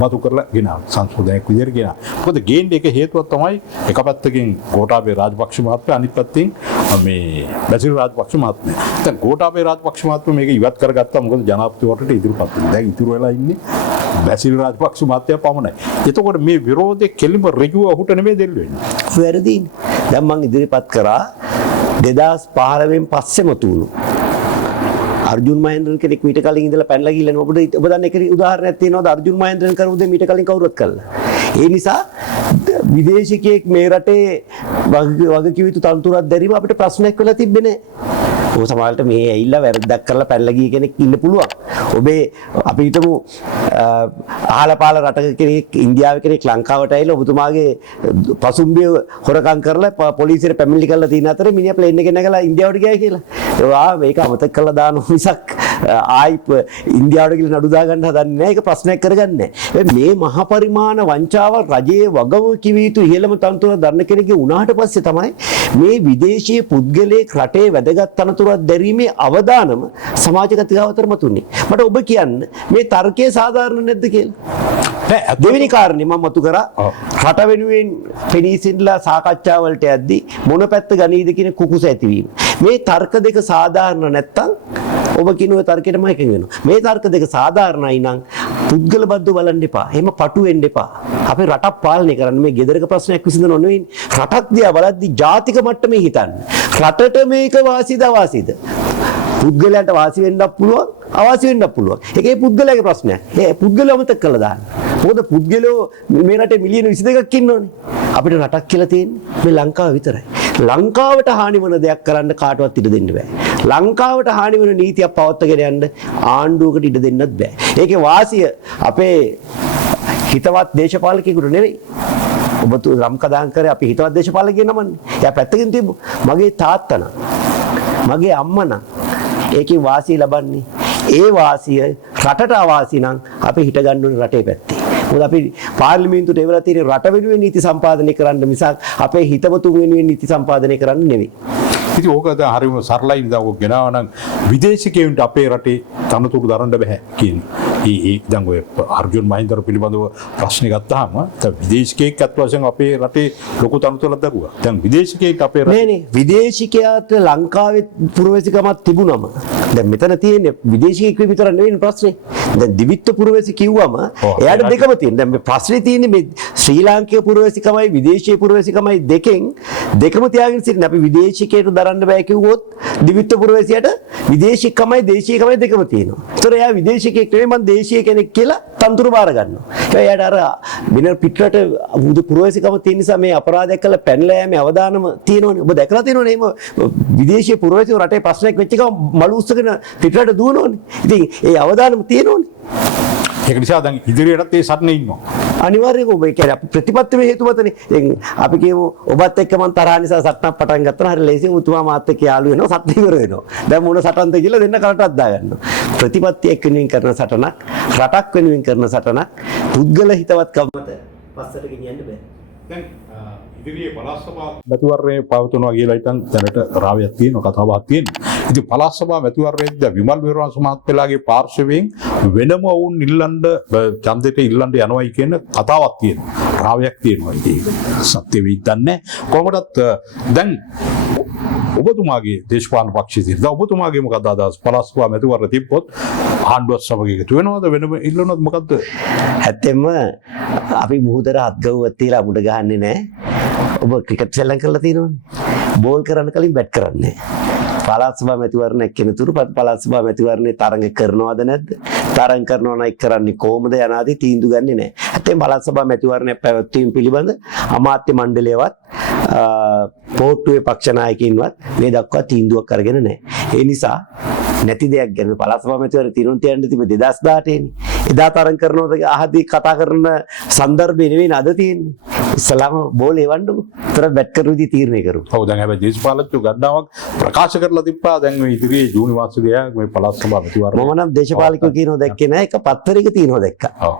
මතු කරලා ගෙනාව සංශෝධනයක් විදිහට ගෙනාව. මොකද ගේන්නේ එක හේතුවක් තමයි එක පැත්තකින් ගෝඨාභය රාජපක්ෂ මහත්මයා අනිත් පැත්තෙන් මේ බැසිල් රාජපක්ෂ මහත්මයා. දැන් ගෝඨාභය රාජපක්ෂ මහත්මයා මේක ඉවත් කරගත්තා මොකද ජනාධිපතිවරට ඉදිරිපත් වුණා. දැන් ඉතුරු වෙලා ඉන්නේ බැසිල් රාජපක්ෂ මහත්මයා පමණයි. එතකොට මේ විරෝධයේ කෙලිම ඍජුව ඔහුට නෙමෙයි දෙල් වෙන්නේ. වැරදිනේ. දැන් මම ඉදිරිපත් කරා 2015 පස්සෙම තුණු අර්ජුන් මහේන්ද්‍රන් කෙනෙක් මීට කලින් ඉඳලා පැනලා ගිහලා නේ ඔබට ඔබ දන්න එක උදාහරණයක් තියෙනවද අර්ජුන් මහේන්ද්‍රන් කරුවද මීට කලින් කවුරුත් කළා. ඒ නිසා විදේශිකයෙක් මේ රටේ වගකිව යුතු තනතුරක් දැරීම අපිට ප්‍රශ්නයක් වෙලා තිබ්බේ නැහැ. ඔය සමහරවිට මේ ඇවිල්ලා වැරද්දක් කරලා පැනලා ගිය කෙනෙක් ඉන්න පුළුවන්. ඔබේ අපි හිතමු අහල පහල රටක කෙනෙක් ඉන්දියාවේ කෙනෙක් ලංකාවට ඇවිල්ලා ඔබතුමාගේ පසුම්බිය හොරකම් කරලා පොලිසියට පැමිණිලි කරලා තියෙන අතරේ මිනිහා ප්ලේන් එකේ නැගලා ඉන්දියාවට ගියා කියලා. ඒවා මේක අමතක කරලා දාන මිසක් ආයි ඉන්දියාවට ගිහලා නඩු දාගන්න හදන්නේ නැහැ. ඒක ප්‍රශ්නයක් කරගන්නේ නැහැ. මේ මහ පරිමාණ වංචාව රජයේ වගව කිව යුතු ඉහළම තනතුර දරන කෙනෙක්ගේ උනාට පස්සේ තමයි මේ විදේශීය පුද්ගලයෙක් රටේ වැදගත් තනතුරක් දැරීමේ අවදානම සමාජගත අවතරම තුනේ. මට ඔබ කියන්න මේ තර්කයේ සාධාරණ නැද්ද කියලා. දෙවෙනි කාරණේ මම මතු කරා රට වෙනුවෙන් පෙනීසින්ලා සාකච්ඡා වලට යද්දී මොන පැත්ත ගනීද කියන කුකුස ඇතිවීම. මේ තර්ක දෙක සාධාරණ නැත්තම් ඔබ කියන ඔය තර්කයටම එකඟ වෙනවා. මේ තර්ක දෙක සාධාරණයි නම් පුද්ගල බද්ධව බලන්න එපා. එහෙම පටු වෙන්න එපා. අපි රටක් පාලනය කරන්න මේ ගෙදරක ප්‍රශ්නයක් විසඳනව නෙවෙයි. රටක් දිහා බලද්දි ජාතික මට්ටමේ හිතන්න. රටට මේක වාසිද අවාසිද? පුද්ගලයන්ට වාසි වෙන්නත් පුළුවන්, අවාසි වෙන්නත් පුළුවන්. ඒකේ පුද්ගලයාගේ ප්‍රශ්නයක්. ඒ පුද්ගලයා අමතක කළා දාන්න. මොකද පුද්ගලයෝ මේ රටේ මිලියන 22ක් ඉන්නෝනේ. අපිට රටක් කියලා තියෙන්නේ මේ ලංකාව විතරයි. ලංකාවට හානි වන දෙයක් කරන්න කාටවත් ඉඩ දෙන්න බෑ. ලංකාවට හානි වන නීතියක් පවත්වාගෙන යන්න ආණ්ඩුවකට ඉඩ දෙන්නත් බෑ. ඒකේ වාසිය අපේ හිතවත් දේශපාලකයෙකුට නෙවෙයි. ඔබතු රම්කදාන් කරේ අපි හිතවත් දේශපාලකයෙක් නමන්නේ. එයා පැත්තකින් තිබ්බ මගේ තාත්තා නම් මගේ අම්මා නම් ඒකේ වාසිය ලබන්නේ. ඒ වාසිය රටට අවාසි නම් අපි හිට ගන්න ඕනේ රටේ පැත්තේ. මොකද අපි පාර්ලිමේන්තුවට එවලා තියෙන රට වෙනුවෙන් නීති සම්පාදනය කරන්න මිසක් අපේ හිතවතුන් වෙනුවෙන් නීති සම්පාදනය කරන්න නෙවෙයි. ඉතින් ඕක දැන් හරියම සරලයි නේද? ඔක ගෙනාව නම් විදේශිකයන්ට අපේ රටේ තනතුරු දරන්න බෑ කියන්නේ. ඒ දැන් ඔය අර්ජුන් මහින්දර පිළිබඳව ප්‍රශ්න ගත්තාම දැන් විදේශිකයෙක් අත් වශයෙන් අපේ රටේ ලොකු තනතුරක් දරුවා. දැන් විදේශිකයෙක් අපේ රටේ නේ විදේශිකයාට ලංකාවේ පුරවැසිකමක් තිබුණම දැන් මෙතන තියෙන්නේ විදේශිකයෙක් විතර නෙවෙයි ප්‍රශ්නේ. දැන් දිවිත්ව පුරවැසි කිව්වම එයාට දෙකම තියෙනවා. දැන් මේ ප්‍රශ්නේ තියෙන්නේ මේ ශ්‍රී ලාංකික පුරවැසිකමයි විදේශීය පුරවැසිකමයි දෙකම තියාගෙන සිටින අපි විදේශිකයට දරන්න බෑ කිව්වොත් දිවිත්ව පුරවැසියට විදේශිකමයි දේශීයකමයි දෙකම තියෙනවා. ඒතර එයා විදේශිකයෙක් නෙවෙයි මම දේශීය කෙනෙක් කියලා තනතුරු බාර ගන්නවා. එයාට අර වෙන පිටරට පුරවැසිකම තියෙන නිසා මේ අපරාධයක් කළා පැනලා යෑමේ අවදානම තියෙනවනේ. ඔබ දැකලා තියෙනවනේ එහෙම විදේශීය පුරවැසියෝ රටේ ප්‍රශ්නයක් වෙච්ච ගමන් මළු උස්සගෙන පිටරට දුවනවනේ. ඉතින් ඒ අවදානම තියෙනවනේ. ඒක නිසා දැන් ඉදිරියටත් ඒ සටනේ ඉන්නවා. අනිවාර්යයෙන්ම ඔබ ඒ කියන්නේ ප්‍රතිපත්තියේ හේතු මතනේ. දැන් අපි කියමු ඔබත් එක්ක මම තරහ නිසා සටනක් පටන් ගත්තා. හරි ලේසියි ඔබතුමා මාත් එක්ක යාළු වෙනවා. සටන ඉවර වෙනවා. දැන් මොන සටන්ද කියලා දෙන්න කරටක් දාගන්නවා. ප්‍රතිපත්තිය එක්ක වෙනුවෙන් කරන සටනක්, රටක් වෙනුවෙන් කරන සටනක්, පුද්ගල හිතවත්කමට පස්සට ගෙනියන්න බෑ. දැන් ඉදිරියේ පළාත් සභා මැතිවරණය පවතුනවා කියලා ඉතින් දැනට රාවයක් තියෙනවා, කතාවක් තියෙනවා. ඉතින් පළාත් සභා මැතිවරණයේදී විමල් වීරවංශ මහත්මයාගේ පාර්ශවයෙන් වෙනම වුන් ඉල්ලන්න ඡන්දෙට ඉල්ලන්න යනවායි කියන කතාවක් තියෙනවා. රාවයක් තියෙනවා. ඒක සත්‍ය වෙයිද නැහැ. කොහොමදත් දැන් ඔබතුමාගේ දේශපාලන පක්ෂයේ තියෙන. දැන් ඔබතුමාගේ මොකක්ද අදහස්? පළාත් සභා මැතිවරණ තිබ්බොත් ආණ්ඩුවත් සමග එකතු වෙනවද වෙනම ඉල්ලනවද මොකද්ද? ඇත්තෙන්ම අපි මුහුදට හත්ගවුවක් තියලා අමුඩ ගහන්නේ නැහැ. ඔබ ක්‍රිකට් සෙල්ලම් කරලා තියෙනවනේ. බෝල් කරන්න කලින් බැට් කරන්නේ. පළාත් සභා මැතිවරණ එක්කෙනතුරු පළාත් සභා මැතිවරණේ තරඟ කරනවද නැද්ද? තරඟ කරනවා නම් කරන්නේ කොහොමද යනාදී තීන්දුව ගන්නේ නැහැ. ඇත්තෙන් පළාත් සභා මැතිවරණය පැවැත්වීම පිළිබඳ අමාත්‍ය මණ්ඩලයවත් පොට්ටුවේ පක්ෂ නායකින්වත් මේ දක්වා තීන්දුවක් අරගෙන නැහැ. ඒ නිසා නැති දෙයක් ගැන පළාත් සභා මැතිවරණේ තිරුන් තියන්න තිබෙ 2018 නේ. එදා තරඟ කරනවද අහදී කතා කරන සංදර්භය නෙවෙයි අද තියෙන්නේ. ඉස්ලාම බෝල් එවන්නකො. උතර බැට් කරු විදි තීරණය කරු. ඔව් දැන් හැබැයි දේශපාලකයෝ ගණනාවක් ප්‍රකාශ කරලා තිබ්බා දැන් මේ ඉදිරියේ ජූනි මාසෙදී මේ පළාත් සභා මැතිවරණ. මම නම් දේශපාලකයෝ කියනවා දැක්කේ නැහැ. එක පත්තරයක තියෙනවා දැක්කා. ඔව්.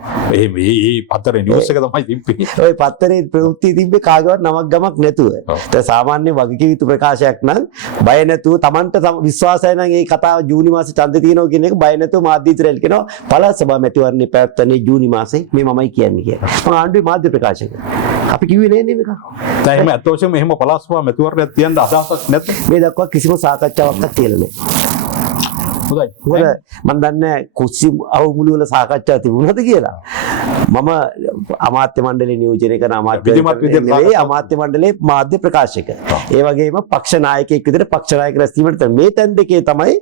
මේ පත්තරේ නිවුස් එක තමයි තිබ්බේ. ওই පත්තරේ ප්‍රවෘත්ති තිබ්බේ කාගවත් නමක් ගමක් නැතුව. ඒක සාමාන්‍ය වගකීම් යුතු ප්‍රකාශයක් නම් බය නැතුව Tamanට විශ්වාසය නම් මේ කතාව ජූනි මාසේ ඡන්දේ තියෙනවා කියන එක බය නැතුව මාධ්‍ය ඉදිරියට කියනවා පළාත් සභා මැතිවරණේ පැවැත්වන්නේ ජූනි මාසේ මේ මමයි කියන්නේ කියලා. මම ආණ්ඩුවේ මාධ්‍ය ප්‍රකාශක. අපි කිව්වේ නෑනේ මේක. දැන් එහෙම අතෝෂෙම එහෙම පළාත් සභා මැතිවරණයක් තියන්න අදහසක් නැත්නම් මේ දක්වා කිසිම සාකච්ඡාවක් තියලා නැහැ. හොඳයි. මොකද මම දන්නේ කුස්සි අවුමුළු වල සාකච්ඡා තිබුණාද කියලා. මම අමාත්‍ය මණ්ඩලයේ නියෝජනය කරන අමාත්‍ය මණ්ඩලයේ මාධ්‍ය ප්‍රකාශක. ඒ වගේම පක්ෂ නායකයෙක් විදිහට පක්ෂ නායක රැස්වීමට මේ තැන් දෙකේ තමයි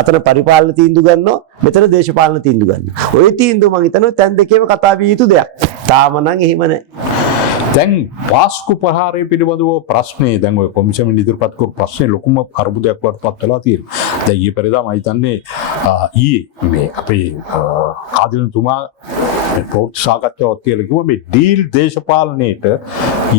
අතන පරිපාලන තීන්දුව ගන්නවා මෙතන දේශපාලන තීන්දුව ගන්නවා. ওই තීන්දුව මම හිතනවා තැන් දෙකේම කතා විය යුතු දෙයක්. තාම නම් එහෙම නැහැ. දැන් වාස්කු ප්‍රහාරය පිළිබඳව ප්‍රශ්නේ දැන් ඔය කොමිෂන් ඉදිරිපත් කරපු ප්‍රශ්නේ ලොකුම අර්බුදයක් වඩපත් වෙලා තියෙනවා. දැන් ඊයේ පෙරේදා මම හිතන්නේ ඊයේ මේ අපේ කාදිනතුමා ප්‍රෝත් සාකච්ඡාවක් කියලා කිව්වා මේ ඩීල් දේශපාලනයේට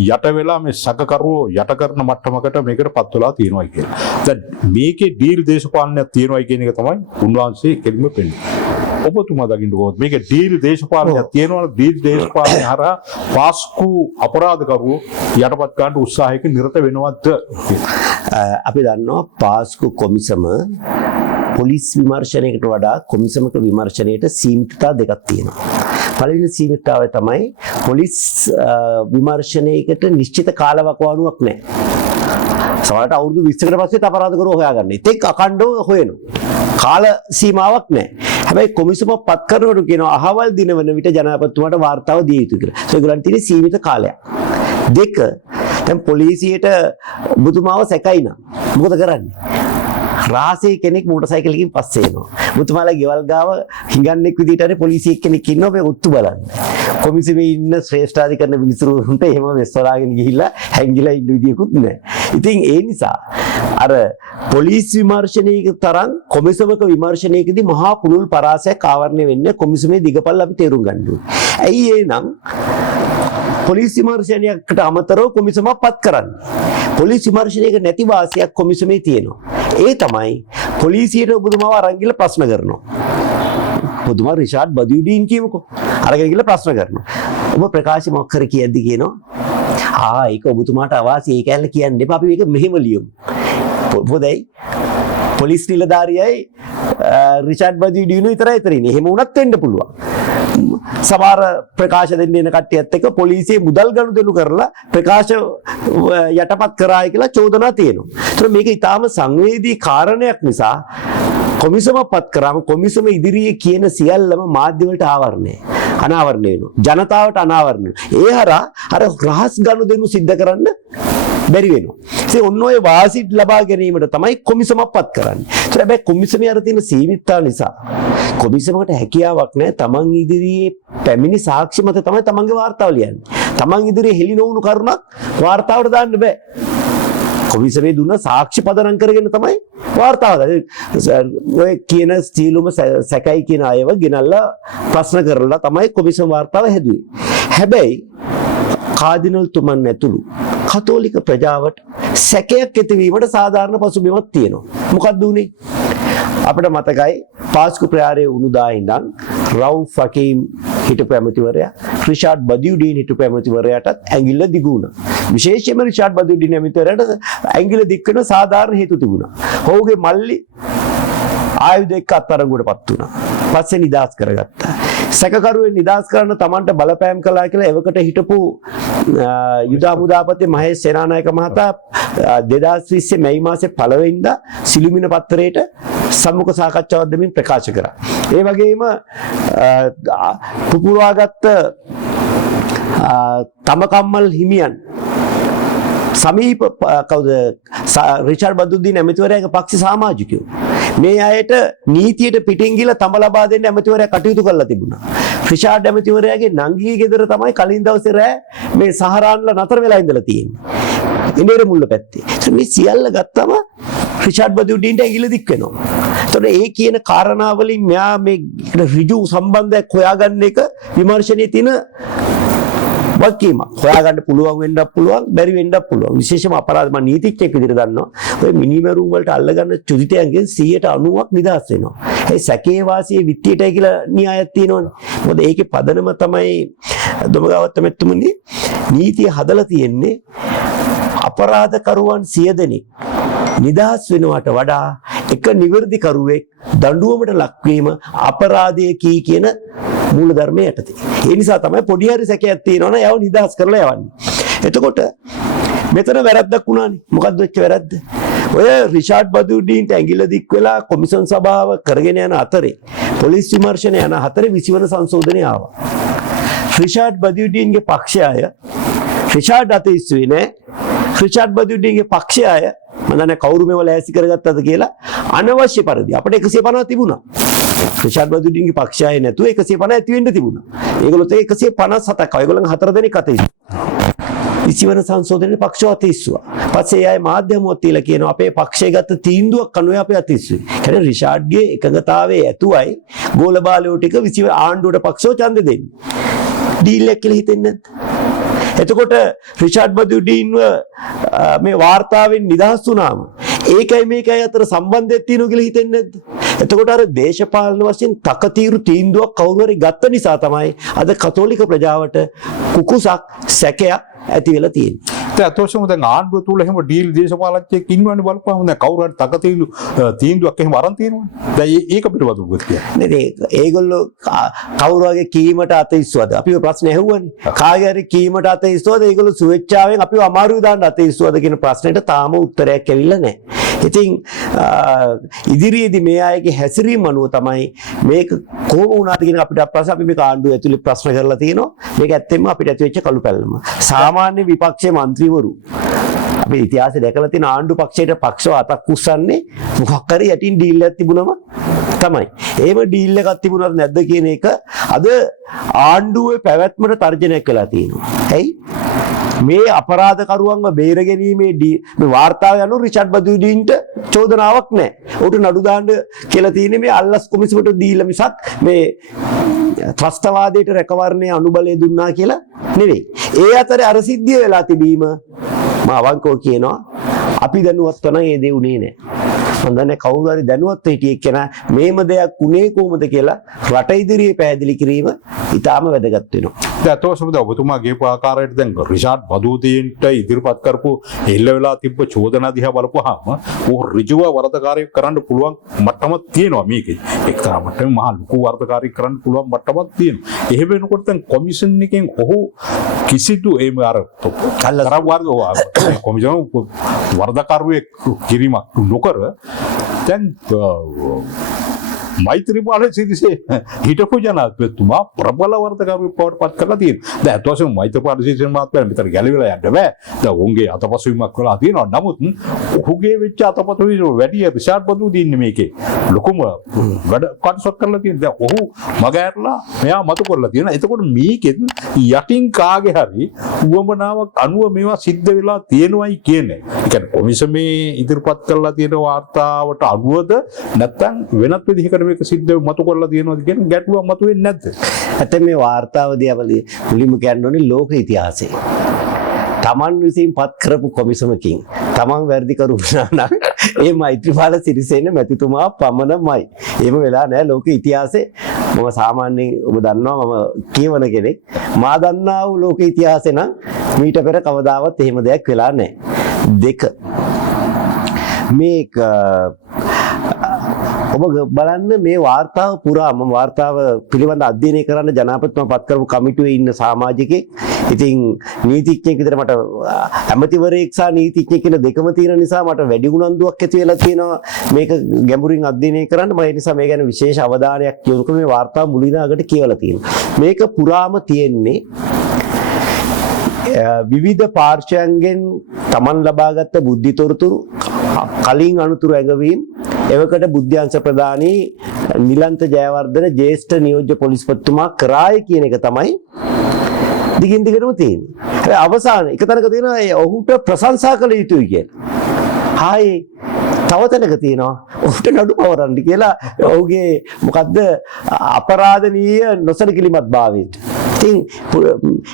යට වෙලා මේ සැකකරුවෝ යට කරන මට්ටමකට මේකට පත් වෙලා තියෙනවා කියලා. දැන් මේකේ ඩීල් දේශපාලනයක් තියෙනවා කියන එක තමයි උන්වහන්සේ කෙලින්ම පෙන්නන්නේ. ඔබතුමා දකින්න කොහොමද මේක ඩීල් දේශපාලනයක් තියෙනවා ඩීල් දේශපාලනය හරහා වාස්කු අපරාධකරුවෝ යටපත් ගන්න උත්සාහයක නිරත වෙනවද? අපි දන්නවා පාස්කු කොමිසම පොලිස් විමර්ශනයකට වඩා කොමිසමක විමර්ශනයට සීමිතතා දෙකක් තියෙනවා. පළවෙනි සීමිතතාවය තමයි පොලිස් විමර්ශනයකට නිශ්චිත කාලවකවානුවක් නැහැ. සමහරවිට අවුරුදු 20කට පස්සේ අපරාධකරුවෝ හොයාගන්න. ඒත් අඛණ්ඩව හොයනවා. කාල සීමාවක් නැහැ. හැබැයි කොමිසම පත් කරනකොට කියනවා අහවල් දින වන විට ජනාධිපතිතුමාට වාර්තාව දිය යුතුයි කියලා. ඒ ඒගොල්ලන්ට තියෙන සීමිත කාලයක්. දෙක දැන් පොලිසියට ඔබතුමාව සැකයි නම් මොකද කරන්නේ? රාසේ කෙනෙක් මෝටර් සයිකලකින් පස්සේ එනවා. ඔබතුමාලා ගෙවල් ගාව හිඟන්නෙක් විදිහට හරි පොලිසිය කෙනෙක් ඉන්නවා මේ ඔත්තු බලන්න. කොමිසමේ ඉන්න ශ්‍රේෂ්ඨාධිකරණ මිනිස්සුන්ට එහෙම වෙස්වලාගෙන ගිහිල්ලා හැංගිලා ඉන්න විදියකුත් නැහැ. ඉතින් ඒ නිසා අර පොලිස් විමර්ශනයක තරම් කොමිසමක විමර්ශනයකදී මහා පුළුල් පරාසයක් ආවරණය වෙන්නේ කොමිසමේ දිගපල්ල අපි තේරුම් ගන්න ඕනේ. ඇයි එහෙනම් පොලිස් විමර්ශනයකට අමතරව කොමිසමක් පත් කරන්නේ? පොලිස් විමර්ශනයක නැති වාසියක් කොමිසමේ තියෙනවා. ඒ තමයි පොලිසියට ඔබතුමාව අරන් ගිහලා ප්‍රශ්න කරනවා. ඔබතුමා රිෂාඩ් බදියුඩීන් කියමුකෝ. අරගෙන ගිහලා ප්‍රශ්න කරනවා. ඔබ ප්‍රකාශ මොකක් කර කියද්දි කියනවා ඒක ඔබතුමාට අවාසි ඒක ඇල්ල කියන්න එපා අපි මේක මෙහෙම ලියමු. පොදයි පොලිස් නිලධාරියයි රිෂාඩ් බදියුඩීන් විතරයි ඉතින්. එහෙම වුණත් වෙන්න පුළුවන්. සමහර ප්‍රකාශ දෙන්න එන කට්ටියත් එක්ක පොලිසිය මුදල් ගනුදෙනු කරලා ප්‍රකාශ යටපත් කරායි කියලා චෝදනා තියෙනවා. ඒතර මේක ඊටාම සංවේදී කාරණයක් නිසා කොමිසම පත් කරාම කොමිසම ඉදිරියේ කියන සියල්ලම මාධ්‍ය වලට අනාවරණය වෙනවා. ජනතාවට අනාවරණය. ඒ හරහා අර රහස් ගනුදෙනු සිද්ධ කරන්න බැරි වෙනවා. ඉතින් ඔන්න ඔය වාසිත් ලබා ගැනීමට තමයි කොමිසමක් පත් කරන්නේ. ඒත් හැබැයි කොමිසමේ අර තියෙන සීමිතතාව නිසා කොමිසමකට හැකියාවක් නැහැ. තමන් ඉදිරියේ පැමිණි සාක්ෂි මත තමයි තමන්ගේ වාර්තාව ලියන්නේ. තමන් ඉදිරියේ හෙළි නොවුණු කරුණක් වාර්තාවට දාන්න බෑ. කොමිසමේ දුන්න සාක්ෂි පදනම් කරගෙන තමයි වාර්තාව ඔය කියන ස්ටීලුම සැකයි කියන අයව ගෙනල්ලා ප්‍රශ්න කරලා තමයි කොමිසම වාර්තාව හැදුවේ. හැබැයි කාදිනල් තුමන් ඇතුළු කතෝලික ප්‍රජාවට සැකයක් ඇතිවීමට සාධාරණ පසුබිමක් තියෙනවා. මොකක්ද උනේ? අපිට මතකයි පාස්කු ප්‍රහාරයේ උණුදා ඉඳන් රවුෆ් ෆකීම් හිටපු ඇමතිවරයා රිෂාඩ් බදියුඩීන් හිටපු ඇමතිවරයාටත් ඇඟිල්ල දිගු වුණා. විශේෂයෙන්ම රිෂාඩ් බදියුඩීන් ඇමතිවරයාට ඇඟිල්ල දික් වෙන සාධාරණ හේතු තිබුණා. ඔහුගේ මල්ලි ආයුධ එක්ක අත්අඩංගුවටපත් වුණා. පස්සේ නිදහස් කරගත්තා. සැකකරුවෙන් නිදහස් කරන්න Tamanට බලපෑම් කළා කියලා එවකට හිටපු යුද හමුදාපති මහේෂ් සේනානායක මහතා 2020 මැයි මාසේ 1 වෙනිදා සිළුමිණ පත්තරේට සම්මුඛ සාකච්ඡාවක් දෙමින් ප්‍රකාශ කරා. ඒ වගේම පුපුරවාගත්ත තමකම්මල් හිමියන් සමීප කවුද රිචාඩ් බදුද්දීන් ඇමතිවරයාගේ පක්ෂ සමාජිකයෝ මේ අයට නීතියට පිටින් ගිහලා තම ලබා දෙන්න ඇමතිවරයා කටයුතු කරලා තිබුණා. රිචාඩ් ඇමතිවරයාගේ නංගිගේ ගෙදර තමයි කලින් දවසේ රෑ මේ සහරාන්ලා නතර වෙලා ඉඳලා තියෙන්නේ. ඉනේර මුල්ල පැත්තේ. මේ සියල්ල ගත්තම රිචාඩ් බදුද්දීන්ට ඇඟිල්ල දික් වෙනවා. එතකොට ඒ කියන කාරණා වලින් මෙයා මේ ඍජු සම්බන්ධයක් හොයාගන්න එක විමර්ශනයේ තියෙන වකීම හොයාගන්න පුළුවන් වෙන්නත් පුළුවන් බැරි වෙන්නත් පුළුවන්. විශේෂම අපරාධ මම නීතිඥයෙක් විදිහට දන්නවා. ඔය මිනිමරුම් වලට අල්ලගන්න චුදිතයන්ගෙන් 190ක් නිදහස් වෙනවා. ඒ සැකේ වාසියේ විත්තියටයි කියලා න්‍යායක් තියෙනවනේ. මොකද ඒකේ පදනම තමයි දොමගාවත් මෙතුමුනි නීතිය හදලා තියෙන්නේ අපරාධකරුවන් 100 දෙනෙක් නිදහස් වෙනවට වඩා එක නිවැරදි කරුවෙක් දඬුවමට ලක්වීම අපරාධය කියන මූල ධර්මයේ යටතේ. ඒ නිසා තමයි පොඩි හරි සැකයක් තියෙනවනේ යව නිදහස් කරලා යවන්නේ. එතකොට මෙතන වැරද්දක් වුණානේ. මොකද්ද වෙච්ච වැරද්ද? ඔය රිෂාඩ් බදුඩීන්ට ඇඟිල්ල දික් වෙලා කොමිෂන් සභාව කරගෙන යන අතරේ පොලිස් විමර්ශන යන අතරේ 20 වන සංශෝධනය ආවා. රිෂාඩ් බදුඩීන්ගේ පක්ෂය අය රිෂාඩ් අතේ ඉස්සුවේ නෑ. රිෂාඩ් බදුඩීන්ගේ පක්ෂය අය මම දන්නේ කවුරු මේව ලෑස්ති කරගත්තද කියලා අනවශ්‍ය පරිදි අපිට 150 තිබුණා. රිෂාඩ් බදුඩීන්ගේ පක්ෂය අය නැතුව 150 ඇති වෙන්න තිබුණා. ඒගොල්ලොත් 157ක් ඒගොල්ලන් 4 දෙනෙක් අතේ ඉසිවන සංශෝධනයේ පක්ෂව අතිස්සුවා. පස්සේ ආයේ මාධ්‍යමුවත් තියලා කියනවා අපේ පක්ෂය ගත්ත තීන්දුවක් අනුව අපි අතිස්සුවේ. කියන්නේ රිෂාඩ්ගේ එකඟතාවයේ ඇතුවයි ගෝලබාලයෝ ටික විසිව ආණ්ඩුවට පක්ෂව ඡන්දෙ දෙන්නේ. ඩීල් එක කියලා හිතෙන්නේ නැද්ද? එතකොට රිෂාඩ් බදුඩීන්ව මේ වාර්තාවෙන් නිදහස් වුණාම ඒකයි මේකයි අතර සම්බන්ධයක් තියෙනවා කියලා හිතෙන්නේ නැද්ද? එතකොට අර දේශපාලන වශයෙන් තකතිරු තීන්දුවක් කවුරු හරි ගත්ත නිසා තමයි අද කතෝලික ප්‍රජාවට කුකුසක් සැකයක් ඇති වෙලා තියෙන්නේ. ඇත්තටම දැන් ආණ්ඩුව තුල එහෙම ඩීල් දේශපාලකයෙක් ඉන්නවනේ බලපෑම දැන් කවුරු හරි තකතිරු තීන්දුවක් එහෙම අරන් තියෙනවනේ. දැන් ඒක පිටවද උගත් කියන්නේ. නේද? ඒගොල්ලෝ කවුරු වගේ කීමට අතීස්සුවද? අපිව ප්‍රශ්න ඇහුවනේ. කාගේ හරි කීමට අතීස්සුවද? ඒගොල්ලෝ සුවෙච්චාවෙන් අපිව අමාරුයි දාන්න අතීස්සුවද කියන ප්‍රශ්නෙට තාම උත්තරයක් ඇවිල්ලා නැහැ. ඉතින් ඉදිරියේදී මේ අයගේ හැසිරීම අනුව තමයි මේක කොහොම වුණාද කියන අපිට ප්‍රශ්න අපි මේක ආණ්ඩුව ඇතුලේ ප්‍රශ්න කරලා තියෙනවා. මේක ඇත්තෙන්ම අපිට ඇති වෙච්ච කළු පැල්ලම. සාමාන්‍ය විපක්ෂයේ മന്ത്രിවරු අපි ඉතිහාසයේ දැකලා තියෙන ආණ්ඩු පක්ෂයට පක්ෂව අතක් උස්සන්නේ මොකක් හරි යටින් ඩීල් එකක් තිබුණම තමයි. එහෙම ඩීල් එකක් තිබුණාද නැද්ද කියන එක අද ආණ්ඩුවේ පැවැත්මට තර්ජනයක් වෙලා තියෙනවා. ඇයි? මේ අපරාධකරුවන්ව බේරගැනීමේ මේ වාර්තාව යනු රිෂාඩ් බදුඩීන්ට චෝදනාවක් නැහැ. උට නඩු දාන්න කියලා තියෙන්නේ මේ අල්ලස් කොමිසමට දීලා මිසක් මේ ත්‍රස්තවාදයට රැකවරණයේ අනුබලය දුන්නා කියලා නෙවෙයි. ඒ අතරේ අර සිද්ධිය වෙලා තිබීම මම අවංකව කියනවා අපි දැනුවත්ව නම් ඒ දේ උනේ නැහැ. මම දන්නේ කවුරු හරි දැනුවත් හිටියේ කෙනා මේම දෙයක් උනේ කොහොමද කියලා රට ඉදිරියේ පැහැදිලි කිරීම ඉතාම වැදගත් වෙනවා. දැන් අතෝසමද ඔබතුමා කියපු ආකාරයට දැන් රිෂාඩ් බදුඩීන්ට ඉදිරිපත් කරපු එල්ල වෙලා තිබ්බ චෝදනා දිහා බලපුවාම ඕ ඍජුව වරදකාරී කරන්න පුළුවන් මට්ටමක් තියෙනවා මේකේ. එක්තරා මට්ටමේ මහා ලොකු වරදකාරී කරන්න පුළුවන් මට්ටමක් තියෙනවා. එහෙම වෙනකොට දැන් කොමිෂන් එකෙන් ඔහු කිසිදු එම අර කොමිෂන් වරදකාරුවෙක් කිරීමක් නොකර දැන් මෛත්‍රීපාල සිරිසේ හිටපු ජනාධිපතිතුමා ප්‍රබල වර්තකරුවෙක් බවට පත් කරලා තියෙනවා. දැන් අත් වශයෙන් මෛත්‍රීපාල සිරිසේ මහත්මයා මෙතන ගැලවිලා යන්න බෑ. දැන් උන්ගේ අතපසුවීමක් කළා තියෙනවා. නමුත් ඔහුගේ වෙච්ච අතපසුවීම වැඩි රිෂාඩ් බදුඩීන් මේකේ ලොකුම වැඩ කටසක් කරලා තියෙනවා. දැන් ඔහු මග ඇරලා මෙයා මතු කරලා තියෙනවා. එතකොට මේකෙත් යටින් කාගේ හරි උවමනාවක් අනුව මේවා සිද්ධ වෙලා තියෙනවයි කියන්නේ. ඒ කියන්නේ කොමිසමේ ඉදිරිපත් කරලා තියෙන වාර්තාවට අනුවද නැත්නම් වෙනත් විදිහකට මේක සිද්ධ මතු කරලා තියෙනවද කියන ගැටලුවක් මතුවෙන්නේ නැද්ද? ඇත්තට මේ වාර්තාවදී අපි මුලින්ම කියන්න ඕනේ ලෝක ඉතිහාසය. තමන් විසින් පත් කරපු කොමිසමකින් තමන් වැරදි කරුණා නම් ඒ මෛත්‍රීපාල සිරිසේන මැතිතුමා පමණමයි. එහෙම වෙලා නැහැ ලෝක ඉතිහාසයේ. මම සාමාන්‍යයෙන් ඔබ දන්නවා මම කියවන කෙනෙක්. මා දන්නා වූ ලෝක ඉතිහාසේ නම් මීට පෙර කවදාවත් එහෙම දෙයක් වෙලා නැහැ. දෙක මේක ඔබ බලන්න මේ වාර්තාව පුරා මම වාර්තාව පිළිබඳ අධ්‍යයනය කරන්න ජනාධිපතිතුමා පත් කරපු කමිටුවේ ඉන්න සමාජිකයෙක්. ඉතින් නීතිඥයෙක් විතර මට ඇමතිවරයෙක් සහ නීතිඥයෙක් කියන දෙකම තියෙන නිසා මට වැඩි උනන්දුවක් ඇති වෙලා තියෙනවා මේක ගැඹුරින් අධ්‍යයනය කරන්න. මම ඒ නිසා මේ ගැන විශේෂ අවධානයක් යොමු කරලා මේ වාර්තාව මුලින් අගට කියවලා තියෙනවා. මේක පුරාම තියෙන්නේ විවිධ පාර්ශ්වයන්ගෙන් Taman ලබාගත් බුද්ධි තොරතුරු කලින් අනුතුරු ඇඟවීම් එවකට බුද්ධ්‍යංශ ප්‍රදානී නිලන්ත ජයවර්ධන ජ්‍යෙෂ්ඨ නියෝජ්‍ය පොලිස්පතිතුමා කරායි කියන එක තමයි දිගින් දිගටම තියෙන්නේ. හැබැයි අවසාන එක තැනක තියෙනවා ඔහුට ප්‍රශංසා කළ යුතුයි කියලා. හායි තව තැනක තියෙනවා ඔහුට නඩු පවරන්න කියලා ඔහුගේ මොකද්ද අපරාධනීය නොසලකිලිමත් භාවයට. ඉතින්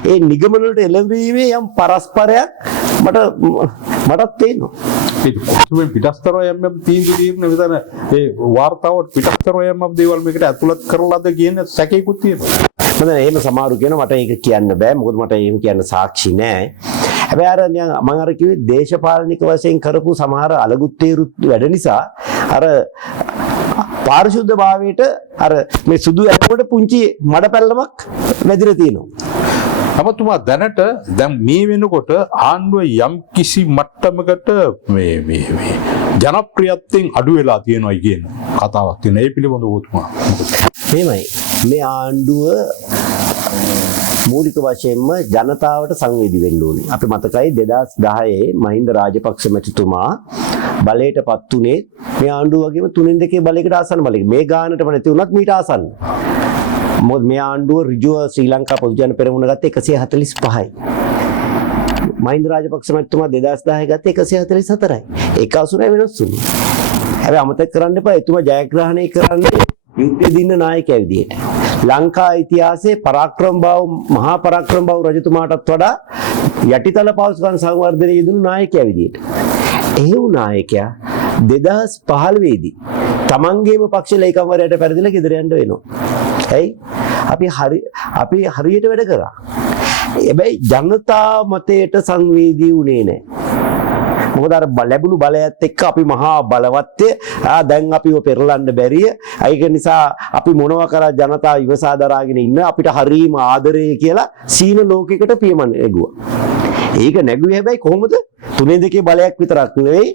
ඒ නිගමන වලට එළඹීමේ යම් පරස්පරයක් මටත් තේරෙනවා. මේ පිටස්තරෝ යම් තීන්දුව විතර ඒ වාර්තාවට පිටස්තරෝ යම් දේවල් මේකට ඇතුළත් කරලාද කියන සැකේකුත් තියෙනවා. මම එහෙම සමහරු කියනවා මට ඒක කියන්න බෑ මොකද මට එහෙම කියන්න සාක්ෂි නෑ. හැබැයි අර මම අර කිව්වේ දේශපාලනික වශයෙන් කරපු සමහර අලගුත්තේරු වැඩ නිසා අර පාරිශුද්ධ භාවයට අර මේ සුදු ඇටකට පුංචි මඩ පැල්ලමක් වැදිලා තියෙනවා. අමතුමා දැනට දැන් මේ වෙනකොට ආණ්ඩුව යම් කිසි මට්ටමකට මේ ජනප්‍රියත්වයෙන් අඩු වෙලා තියෙනවා කියන කතාවක් තියෙනවා. ඒ පිළිබඳව ඔබතුමා මෙහෙමයි මේ ආණ්ඩුව මූලික වශයෙන්ම ජනතාවට සංවේදී වෙන්න ඕනේ. අපි මතකයි 2010 මහින්ද රාජපක්ෂ මැතිතුමා බලයටපත් උනේ මේ ආණ්ඩුව වගේම 3-2 බලයකට ආසන්න බලයක. මේ ගානටම නැති වුණත් මීට ආසන්න. මොකද මේ ආණ්ඩුව ඍජුව ශ්‍රී ලංකා පොදු ජන පෙරමුණ ගත්තේ 145යි. මහින්ද රාජපක්ෂ මැතිතුමා 2010 ගත්තේ 144යි. ඒක අසුරයි වෙනස් වුණේ. හැබැයි අමතක කරන්න එපා එතුමා ජයග්‍රහණය කරන්නේ යුද්ධ දින්න නායකයා විදියට. ලංකා ඉතිහාසයේ මහා පරාක්‍රම බහු රජතුමාටත් වඩා යටිතල පෞස්කම් සංවර්ධනයේ යෙදුණු නායකයා විදියට. එහෙව් නායකයා 2015 දී තමන්ගේම පක්ෂ ලේකම්වරයාට පෙරදිලා ගෙදර යන්න වෙනවා. ඇයි? අපි හරියට වැඩ කරා. හැබැයි ජනතා මතයට සංවේදී වුණේ නැහැ. මොකද අර ලැබුණු බලයත් එක්ක අපි මහා බලවත්ය දැන් අපිව පෙරලන්න බැරිය. ඒක නිසා අපි මොනවා කරා ජනතාව ඉවසා දරාගෙන ඉන්න අපිට හරීම ආදරේ කියලා සීන ලෝකයකට පියමන් නැගුවා. ඒක නැගුවේ හැබැයි කොහොමද? 3-2 බලයක් විතරක් නෙවෙයි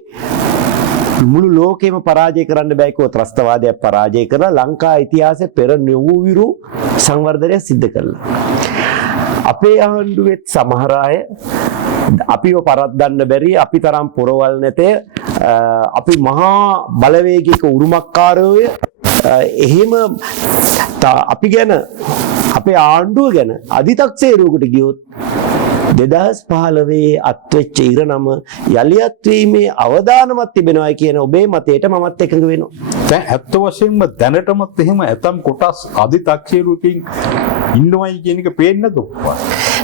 මුළු ලෝකෙම පරාජය කරන්න බෑ කිව්ව ත්‍රස්තවාදයක් පරාජය කරලා ලංකා ඉතිහාසයේ පෙර නිවුවිරු සංවර්ධනය සිද්ධ කළා. අපේ ආණ්ඩුවෙත් සමහර අය අපිව පරද්දන්න බැරි අපි තරම් පොරවල් නැතේ අපි මහා බලවේගික උරුමකාරයෝය එහෙම අපි ගැන අපේ ආණ්ඩුව ගැන අධිතක්සේරුවකට ගියොත් 2015 අත්වෙච්ච ඉරණම යලි අත්වීමේ අවදානමක් තිබෙනවා කියන ඔබේ මතයට මමත් එකඟ වෙනවා. දැන් ඇත්ත වශයෙන්ම දැනටමත් එහෙම ඇතම් කොටස් අධිතක්සේරුවකින් ඉන්නවයි කියන එක පේන්නේ නැද්ද?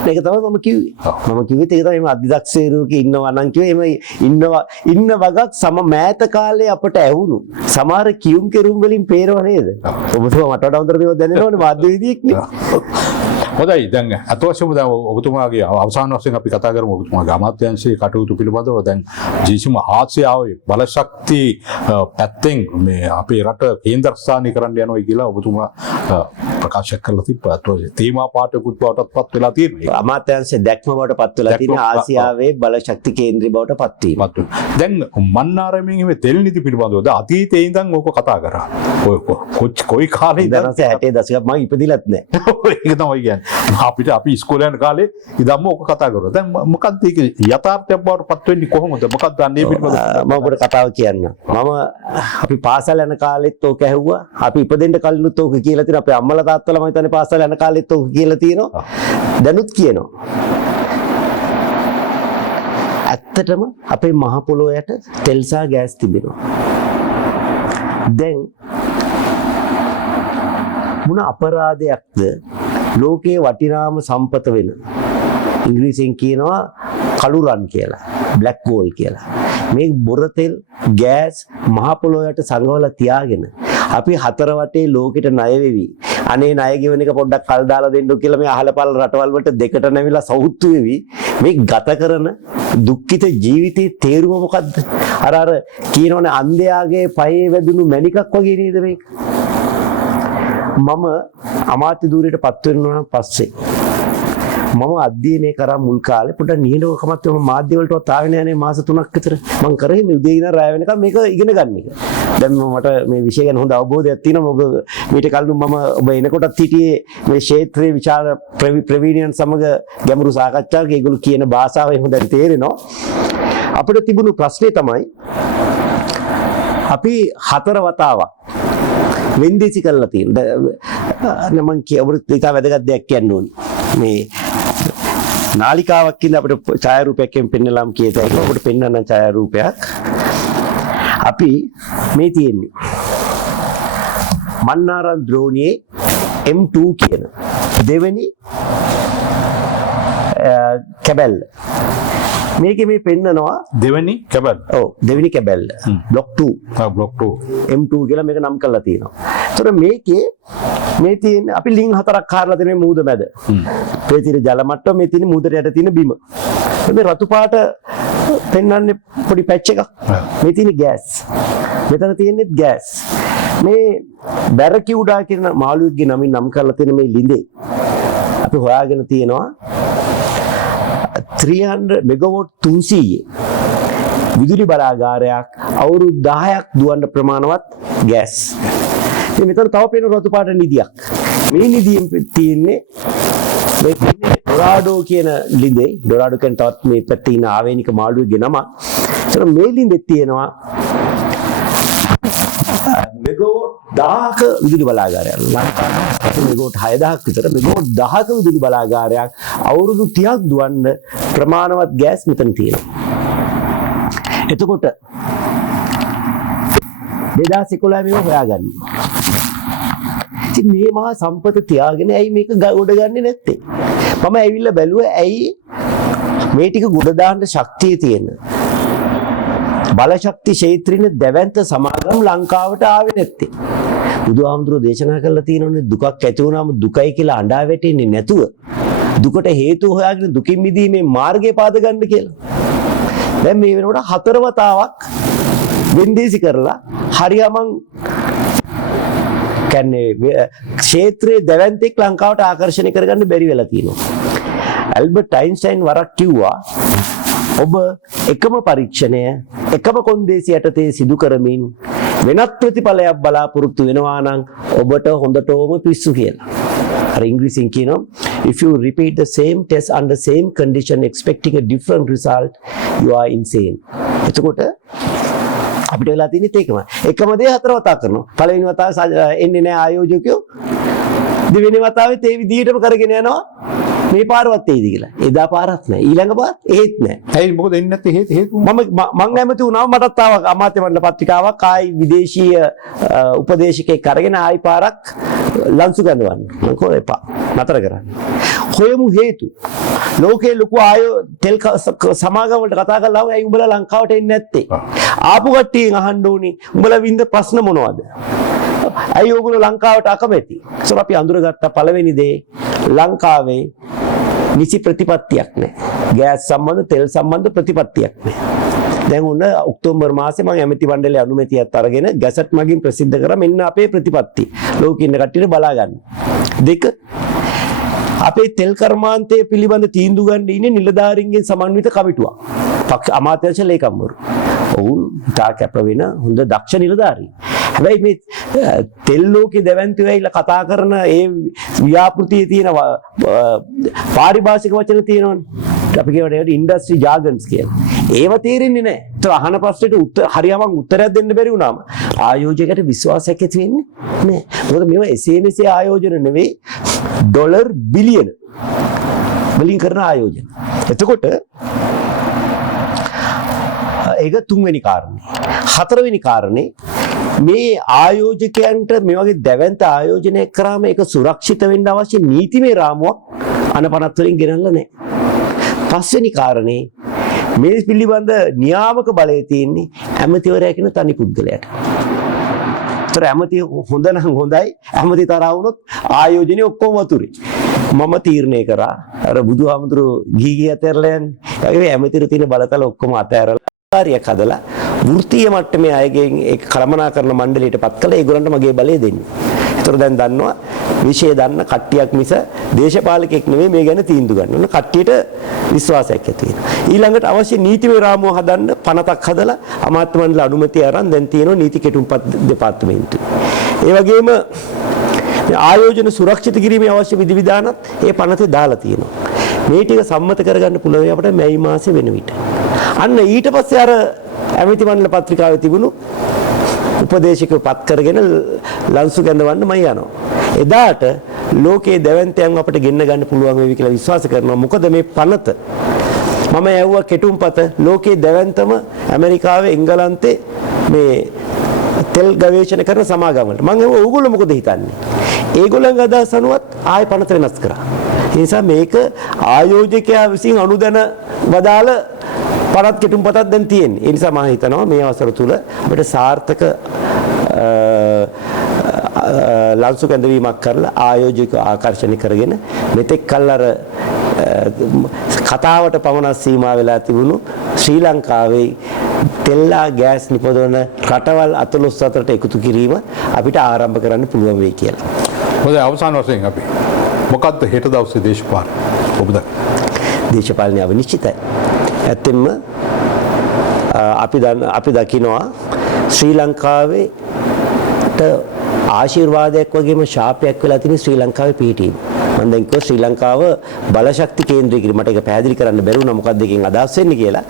මේක තමයි මම කිව්වේ. මම කිව්වෙත් ඒක තමයි අධිදක්ෂේරුවක ඉන්නවා නම් කිව්වේ එහෙම ඉන්න වගක් මෑත කාලේ අපට ඇහුණු සමහර කියුම් කෙරුම් වලින් පේරව නේද? ඔබතුමා මට වඩා හොඳට මේව දැනෙනවනේ මාධ්‍ය විදියෙක්නේ. හොඳයි දැන් අත වශයෙන්ම දැන් ඔබතුමාගේ අවසාන වශයෙන් අපි කතා කරමු ඔබතුමාගේ අමාත්‍යාංශයේ කටයුතු පිළිබඳව. දැන් ජීසුම ආසියාවේ බලශක්ති පැත්තෙන් මේ අපේ රට කේන්ද්‍ර ස්ථානීය කරන්න යනවා කියලා ඔබතුමා ප්‍රකාශ කරලා තිබ්බා. තේමා පාඨකුත් බවටත් පත් වෙලා තියෙනවා. අමාත්‍යාංශයේ දැක්ම බවට පත් වෙලා තියෙන ආසියාවේ බලශක්ති කේන්ද්‍රය බවට පත් වීම. දැන් මන්නාරමෙන් මේ තෙල් නිදි පිළිබඳව අතීතයේ ඉඳන් ඕක කතා කරා. කොයි කාලේ ඉඳන් 1960 දශකයේ මම ඉපදිලත් නැහැ. ඒක තමයි කියන්නේ. අපි ඉස්කෝලේ යන කාලේ ඉදම්ම ඕක කතා කරා. දැන් මොකක්ද ඒක යථාර්ථයක් බවට පත් වෙන්නේ කොහොමද? මොකක්ද අන්නේ පිළිබඳව මම ඔබට කතාව කියන්න. අපි පාසල් යන කාලෙත් ඕක ඇහුවා. අපි ඉපදෙන්න කලිනුත් ඕක කියලා තියෙනවා. අපේ අම්මලා තාත්තලා මම හිතන්නේ පාසල් යන කාලෙත් ඕක කියලා තියෙනවා. දැනුත් කියනවා. ඇත්තටම අපේ මහ පොළොව යට තෙල් සහ ගෑස් තිබෙනවා. දැන් මොන අපරාධයක්ද ලෝකයේ වටිනාම සම්පත වෙන ඉංග්‍රීසියෙන් කියනවා කළුරන් කියලා, බ්ලැක් හෝල් කියලා. මේ බොර තෙල් ගෑස් මහ පොළොව යට සංගවලා තියාගෙන අපි හතර වටේ ලෝකෙට ණය වෙවි. අනේ ණය ගෙවන එක පොඩ්ඩක් කල් දාලා දෙන්න කියලා මේ අහලපල් රටවල් වලට දෙකට නැවිලා සෞතු වෙවි. මේ ගත කරන දුක්ඛිත ජීවිතයේ තේරුම මොකද්ද? අර කියනවනේ අන්ධයාගේ පයේ වැදුණු මණිකක් වගේ නේද මේක? මම අමාත්‍ය ධූරයට පත් වෙනවා පස්සේ මම අධ්‍යයනය කරා මුල් කාලේ පොඩ්ඩක් නිහඬවකමත් මම මාධ්‍ය වලටවත් ආවේ නැහැ මාස 3ක් විතර. මම කරේ මේ උදේ ඉඳන් රාය වෙනකම් මේක ඉගෙන ගන්න එක. දැන් මට මේ විෂය ගැන හොඳ අවබෝධයක් තියෙනවා. මොකද මීට කලින් මම ඔබ එනකොටත් හිටියේ මේ ක්ෂේත්‍රයේ විශාල ප්‍රවීණයන් සමග ගැඹුරු සාකච්ඡාවක ඒගොල්ලෝ කියන භාෂාව හොඳට තේරෙනවා. අපිට තිබුණු ප්‍රශ්නේ තමයි අපි 4 වතාවක් වෙන්දේසි කරලා තියෙනවා. මම ඔබට ඉතා වැදගත් දෙයක් කියන්න ඕනේ. මේ නාලිකාවක් ඉඳන් අපිට ඡායාරූපයකින් පෙන්නලාම් කියතයි. ඔබට පෙන්නන්න ඡායාරූපයක්. අපි මේ තියෙන්නේ මන්නාරම් ද්‍රෝණියේ M2 කියන දෙවෙනි කැබැල්ල. මේකේ මේ පෙන්නනවා දෙවෙනි කැබැල්ල. ඔව් දෙවෙනි කැබැල්ල. බ්ලොක් 2. බ්ලොක් 2. M2 කියලා මේක නම් කරලා තියෙනවා. ඒතර මේකේ මේ තියෙන අපි ලිං 4ක් හරලා තියෙන මේ මූද මැද. මේ තියෙන ජල මට්ටම මේ තියෙන මූදට යට තියෙන බිම. මේ රතු පාට පෙන්වන්නේ පොඩි පැච් එකක්. මේ තියෙන ගෑස්. මෙතන තියෙන්නේ ගෑස්. මේ බැරකියුඩා කියන මාළුවෙක්ගේ නමින් නම් කරලා තියෙන මේ ලිඳේ අපි හොයාගෙන තියෙනවා 300 මෙගාවොට් 300 විදුලි බලාගාරයක් අවුරුදු 10ක් දුවන්න ප්‍රමාණවත් ගෑස්. ඉතින් මෙතන තව පේන රතු පාට නිදියක්. මේ නිදියෙන් තියෙන්නේ මේ ඩොරාඩෝ කියන ලිඳේ. ඩොරාඩෝ කියන තවත් මේ පැත්තේ ඉන්න ආවේනික මාළුවේගේ නම. ඒතර මේ ලිඳේ තියෙනවා මෙගාවොට් 1000ක විදුලි බලාගාරයක්. ලංකාවේ මෙගාවොට් 6000ක් විතර මෙගාවොට් 1000ක විදුලි බලාගාරයක් අවුරුදු 30ක් දුවන්න ප්‍රමාණවත් ගෑස් මෙතන තියෙනවා. එතකොට 2011 මේව හොයාගන්න. ඉතින් මේ මහා සම්පත තියාගෙන ඇයි මේක ගොඩ ගන්නේ නැත්තේ? මම ඇවිල්ලා බැලුවා ඇයි මේ ටික ගොඩ දාන්න ශක්තිය තියෙන බල ශක්ති ක්ෂේත්‍රින දැවැන්ත සමාගම් ලංකාවට ආවේ නැත්තේ. බුදුහාමුදුරුවෝ දේශනා කරලා තියෙනවානේ දුකක් ඇති වුණාම දුකයි කියලා අඬා වැටෙන්නේ නැතුව දුකට හේතු හොයාගෙන දුකින් මිදීමේ මාර්ගය පාද ගන්න කියලා. දැන් මේ වෙනකොට 4 වතාවක් වෙන්දේසි කරලා හරියමං කියන්නේ ක්ෂේත්‍රයේ දැවැන්තෙක් ලංකාවට ආකර්ෂණය කරගන්න බැරි වෙලා තියෙනවා. ඇල්බර්ට් අයින්ස්ටයින් වරක් කිව්වා ඔබ එකම පරීක්ෂණය එකම කොන්දේසි යටතේ සිදු කරමින් වෙනත් ප්‍රතිඵලයක් බලාපොරොත්තු වෙනවා නම් ඔබට හොඳටම පිස්සු කියලා. අර ඉංග්‍රීසියෙන් කියනවා if you repeat the same test under same condition expecting a different result you are insane. එතකොට අපිට වෙලා තියෙන්නේ ඒකමයි. එකම දේ 4 වතාවක් කරනවා. පළවෙනි වතාවේ එන්නේ නැහැ ආයෝජකයෝ. දෙවෙනි වතාවෙත් ඒ විදිහටම කරගෙන යනවා. මේ පාරවත් එයිද කියලා. එදා පාරක් නැහැ. ඊළඟ පාර එහෙත් නැහැ. ඇයි මොකද එන්නේ නැත්තේ හේතු? මම ඇමති වුණාම මටත් ආවා අමාත්‍ය මණ්ඩල පත්‍රිකාවක් ආයි විදේශීය උපදේශකෙක් අරගෙන ආයි පාරක් ලන්සු ගඳවන්න. මම කෝ එපා. නතර කරන්න. හොයමු හේතු. ලෝකේ ලොකු තෙල් සමාගම් වලට කතා කරලා ඇයි උඹලා ලංකාවට එන්නේ නැත්තේ? ආපු කට්ටියෙන් අහන්න ඕනේ උඹලා වින්ද ප්‍රශ්න මොනවද? ඇයි ඕගොල්ලෝ ලංකාවට අකමැති? ඒක අපි අඳුරගත්ත පළවෙනි දේ ලංකාවේ නිසි ප්‍රතිපත්තියක් නැහැ. ගෑස් සම්බන්ධ තෙල් සම්බන්ධ ප්‍රතිපත්තියක් නැහැ. දැන් උන ඔක්තෝබර් මාසේ මම ඇමති මණ්ඩලයේ අනුමැතියත් අරගෙන ගැසට් මගින් ප්‍රසිද්ධ කරා මෙන්න අපේ ප්‍රතිපත්තිය. ලෝකෙ ඉන්න කට්ටියට බලා ගන්න. දෙක අපේ තෙල් කර්මාන්තයේ පිළිබඳ තීන්දුව ගන්න ඉන්නේ නිලධාරීන්ගෙන් සමන්විත කමිටුවක්. අමාත්‍යාංශ ලේකම්වරු. ඔවුන් තා කැප වෙන හොඳ දක්ෂ නිලධාරීන්. හැබැයි මේ තෙල් ලෝකේ දැවැන්ත වෙයිලා කතා කරන ඒ ව්‍යාපෘතියේ තියෙන පාරිභාෂික වචන තියෙනවනේ. අපි කියවට ඉන්ඩස්ට්‍රි ජාගන්ස් කියලා. ඒව තේරෙන්නේ නැහැ. ඒත් අහන ප්‍රශ්නෙට හරියම උත්තරයක් දෙන්න බැරි වුණාම ආයෝජකයට විශ්වාසයක් ඇති වෙන්නේ නැහැ. මොකද මේවා එසේ මෙසේ ආයෝජන නෙවෙයි ඩොලර් බිලියන වලින් කරන ආයෝජන. එතකොට ඒක තුන්වෙනි කාරණේ. හතරවෙනි කාරණේ මේ ආයෝජකයන්ට මේ වගේ දැවැන්ත ආයෝජනයක් කරාම ඒක සුරක්ෂිත වෙන්න අවශ්‍ය නීතිමය රාමුවක් අනපනත් වලින් ගෙනල්ලා නැහැ. පස්වෙනි කාරණේ මේ පිළිබඳ නියාමක බලය තියෙන්නේ ඇමතිවරයා කියන තනි පුද්ගලයාට. ඒතර ඇමති හොඳ නම් හොඳයි. ඇමති තරහා වුණොත් ආයෝජනේ ඔක්කොම වතුරේ. මම තීරණය කරා අර බුදුහාමුදුරුවෝ ගිහි අතහැරලා යන්නේ. ඒකේ ඇමතිර තියෙන බලතල ඔක්කොම අතහැරලා කාර්යයක් හදලා වෘත්තීය මට්ටමේ අයගෙන් ඒක කළමනාකරන මණ්ඩලයට පත් කළා ඒගොල්ලන්ට මගේ බලය දෙන්නේ. ඒතර දැන් දන්නවා විශේෂ දන්න කට්ටියක් මිස දේශපාලකෙක් නෙමෙයි මේ ගැන තීන්දුව ගන්න. ඔන්න කට්ටියට විශ්වාසයක් ඇති වෙනවා. ඊළඟට අවශ්‍ය නීතිමය රාමුව හදන්න පනතක් හදලා අමාත්‍ය මණ්ඩල අනුමැතිය අරන් දැන් තියෙනවා නීති කෙටුම්පත් දෙපාර්තමේන්තුවේ. ඒ වගේම ආයෝජන සුරක්ෂිත කිරීමේ අවශ්‍ය විධිවිධානත් ඒ පනතේ දාලා තියෙනවා. මේ ටික සම්මත කරගන්න පුළුවන් අපිට මැයි මාසේ වෙන විට. අන්න ඊට පස්සේ අර ඇමති මණ්ඩල පත්‍රිකාවේ තිබුණු උපදේශකව පත් කරගෙන ලන්සු ගැඳවන්න මම යනවා. එදාට ලෝකයේ දැවැන්තයන් අපිට ගෙන්න ගන්න පුළුවන් වේවි කියලා විශ්වාස කරනවා. මොකද මේ පනත මම ඇහුවා කෙටුම්පත ලෝකයේ දැවැන්තම ඇමරිකාවේ එංගලන්තේ මේ තෙල් ගවේෂණ කරන සමාගම් වලට. මම ඇහුවා ඕගොල්ලෝ මොකද හිතන්නේ? ඒගොල්ලන්ගේ අදහස් අනුවත් ආයෙ පනත වෙනස් කරා. ඒ නිසා මේක ආයෝජකයා විසින් අනුදැන වදාළ පනත් කෙටුම්පතක් දැන් තියෙන්නේ. ඒ නිසා මම හිතනවා මේ අවසර තුල අපිට සාර්ථක ලන්සු කැඳවීමක් කරලා ආයෝජක ආකර්ෂණය කරගෙන මෙතෙක් කල් අර කතාවට පමණක් සීමා වෙලා තිබුණු ශ්‍රී ලංකාවේ තෙල්ලා ගෑස් නිපදවන රටවල් 44ට එකතු කිරීම අපිට ආරම්භ කරන්න පුළුවන් වෙයි කියලා. හොඳයි අවසාන වශයෙන් අපි මොකක්ද හෙට දවසේ දේශපාලන ඔබ දකින? දේශපාලනය අවිනිශ්චිතයි. ඇත්තෙන්ම අපි දකිනවා ශ්‍රී ලංකාවේට ආශිර්වාදයක් වගේම ශාපයක් වෙලා තියෙන ශ්‍රී ලංකාවේ පිහිටීම. මම දැන් කිව්වා ශ්‍රී ලංකාව බලශක්ති කේන්ද්‍රය කියලා. මට ඒක පැහැදිලි කරන්න බැරි වුණා මොකක්ද එකෙන් අදහස් වෙන්නේ කියලා.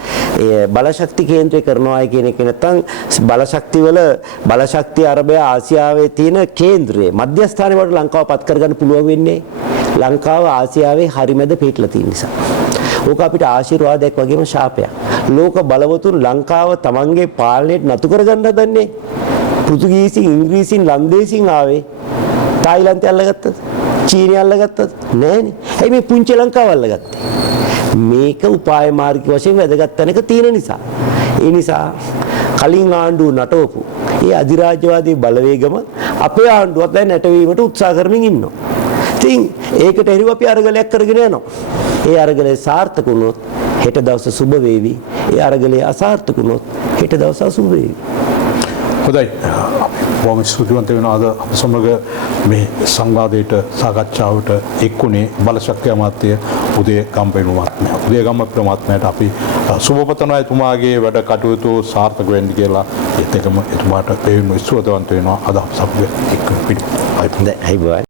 ඒ බලශක්ති කේන්ද්‍රය කරනවා කියන එක නැත්තම් බලශක්ති අරබය ආසියාවේ තියෙන කේන්ද්‍රය මධ්‍යස්ථානයේ වලට ලංකාව පත් කරගන්න පුළුවන් වෙන්නේ ලංකාව ආසියාවේ හරිමැද පිහිටලා තියෙන නිසා. ඕක අපිට ආශිර්වාදයක් වගේම ශාපයක්. ලෝක බලවතුන් ලංකාව තමන්ගේ පාලනයට නතු කරගන්න හදන්නේ. පෘතුගීසින්, ඉංග්‍රීසින්, ලන්දේසින් ආවේ. තායිලන්තය අල්ලගත්තද? චීනය අල්ලගත්තද? නෑනේ. ඇයි මේ පුංචි ලංකාව අල්ලගත්තේ? මේක උපාය මාර්ගික වශයෙන් වැදගත් තැනක තියෙන නිසා. ඒ නිසා කලින් ආණ්ඩුව නටවපු ඒ අධිරාජ්‍යවාදී බලවේගම අපේ ආණ්ඩුවත් දැන් නැටවීමට උත්සාහ කරමින් ඉන්නවා. ඉතින් ඒකට එරිව අපි අරගලයක් කරගෙන යනවා. ඒ අරගලේ සාර්ථක වුණොත් හෙට දවස සුබ වේවි. ඒ අරගලේ අසාර්ථක වුණොත් හෙට දවස අසුබ වේවි. හොඳයි. බොහොම ස්තුතිවන්ත වෙනවා අද අප සමග මේ සංවාදයට සාකච්ඡාවට එක්ුණේ බලශක්ති අමාත්‍ය උදේ ගම්පෙණු මහත්මයා. උදේ ගම්පෙණු මහත්මයාට අපි සුබපතනවා එතුමාගේ වැඩ කටයුතු සාර්ථක වෙන්න කියලා. ඒත් එකම එතුමාට පෙවීම ස්තුතිවන්ත වෙනවා අද අප සමග එක්ක පිටු. හොඳයි.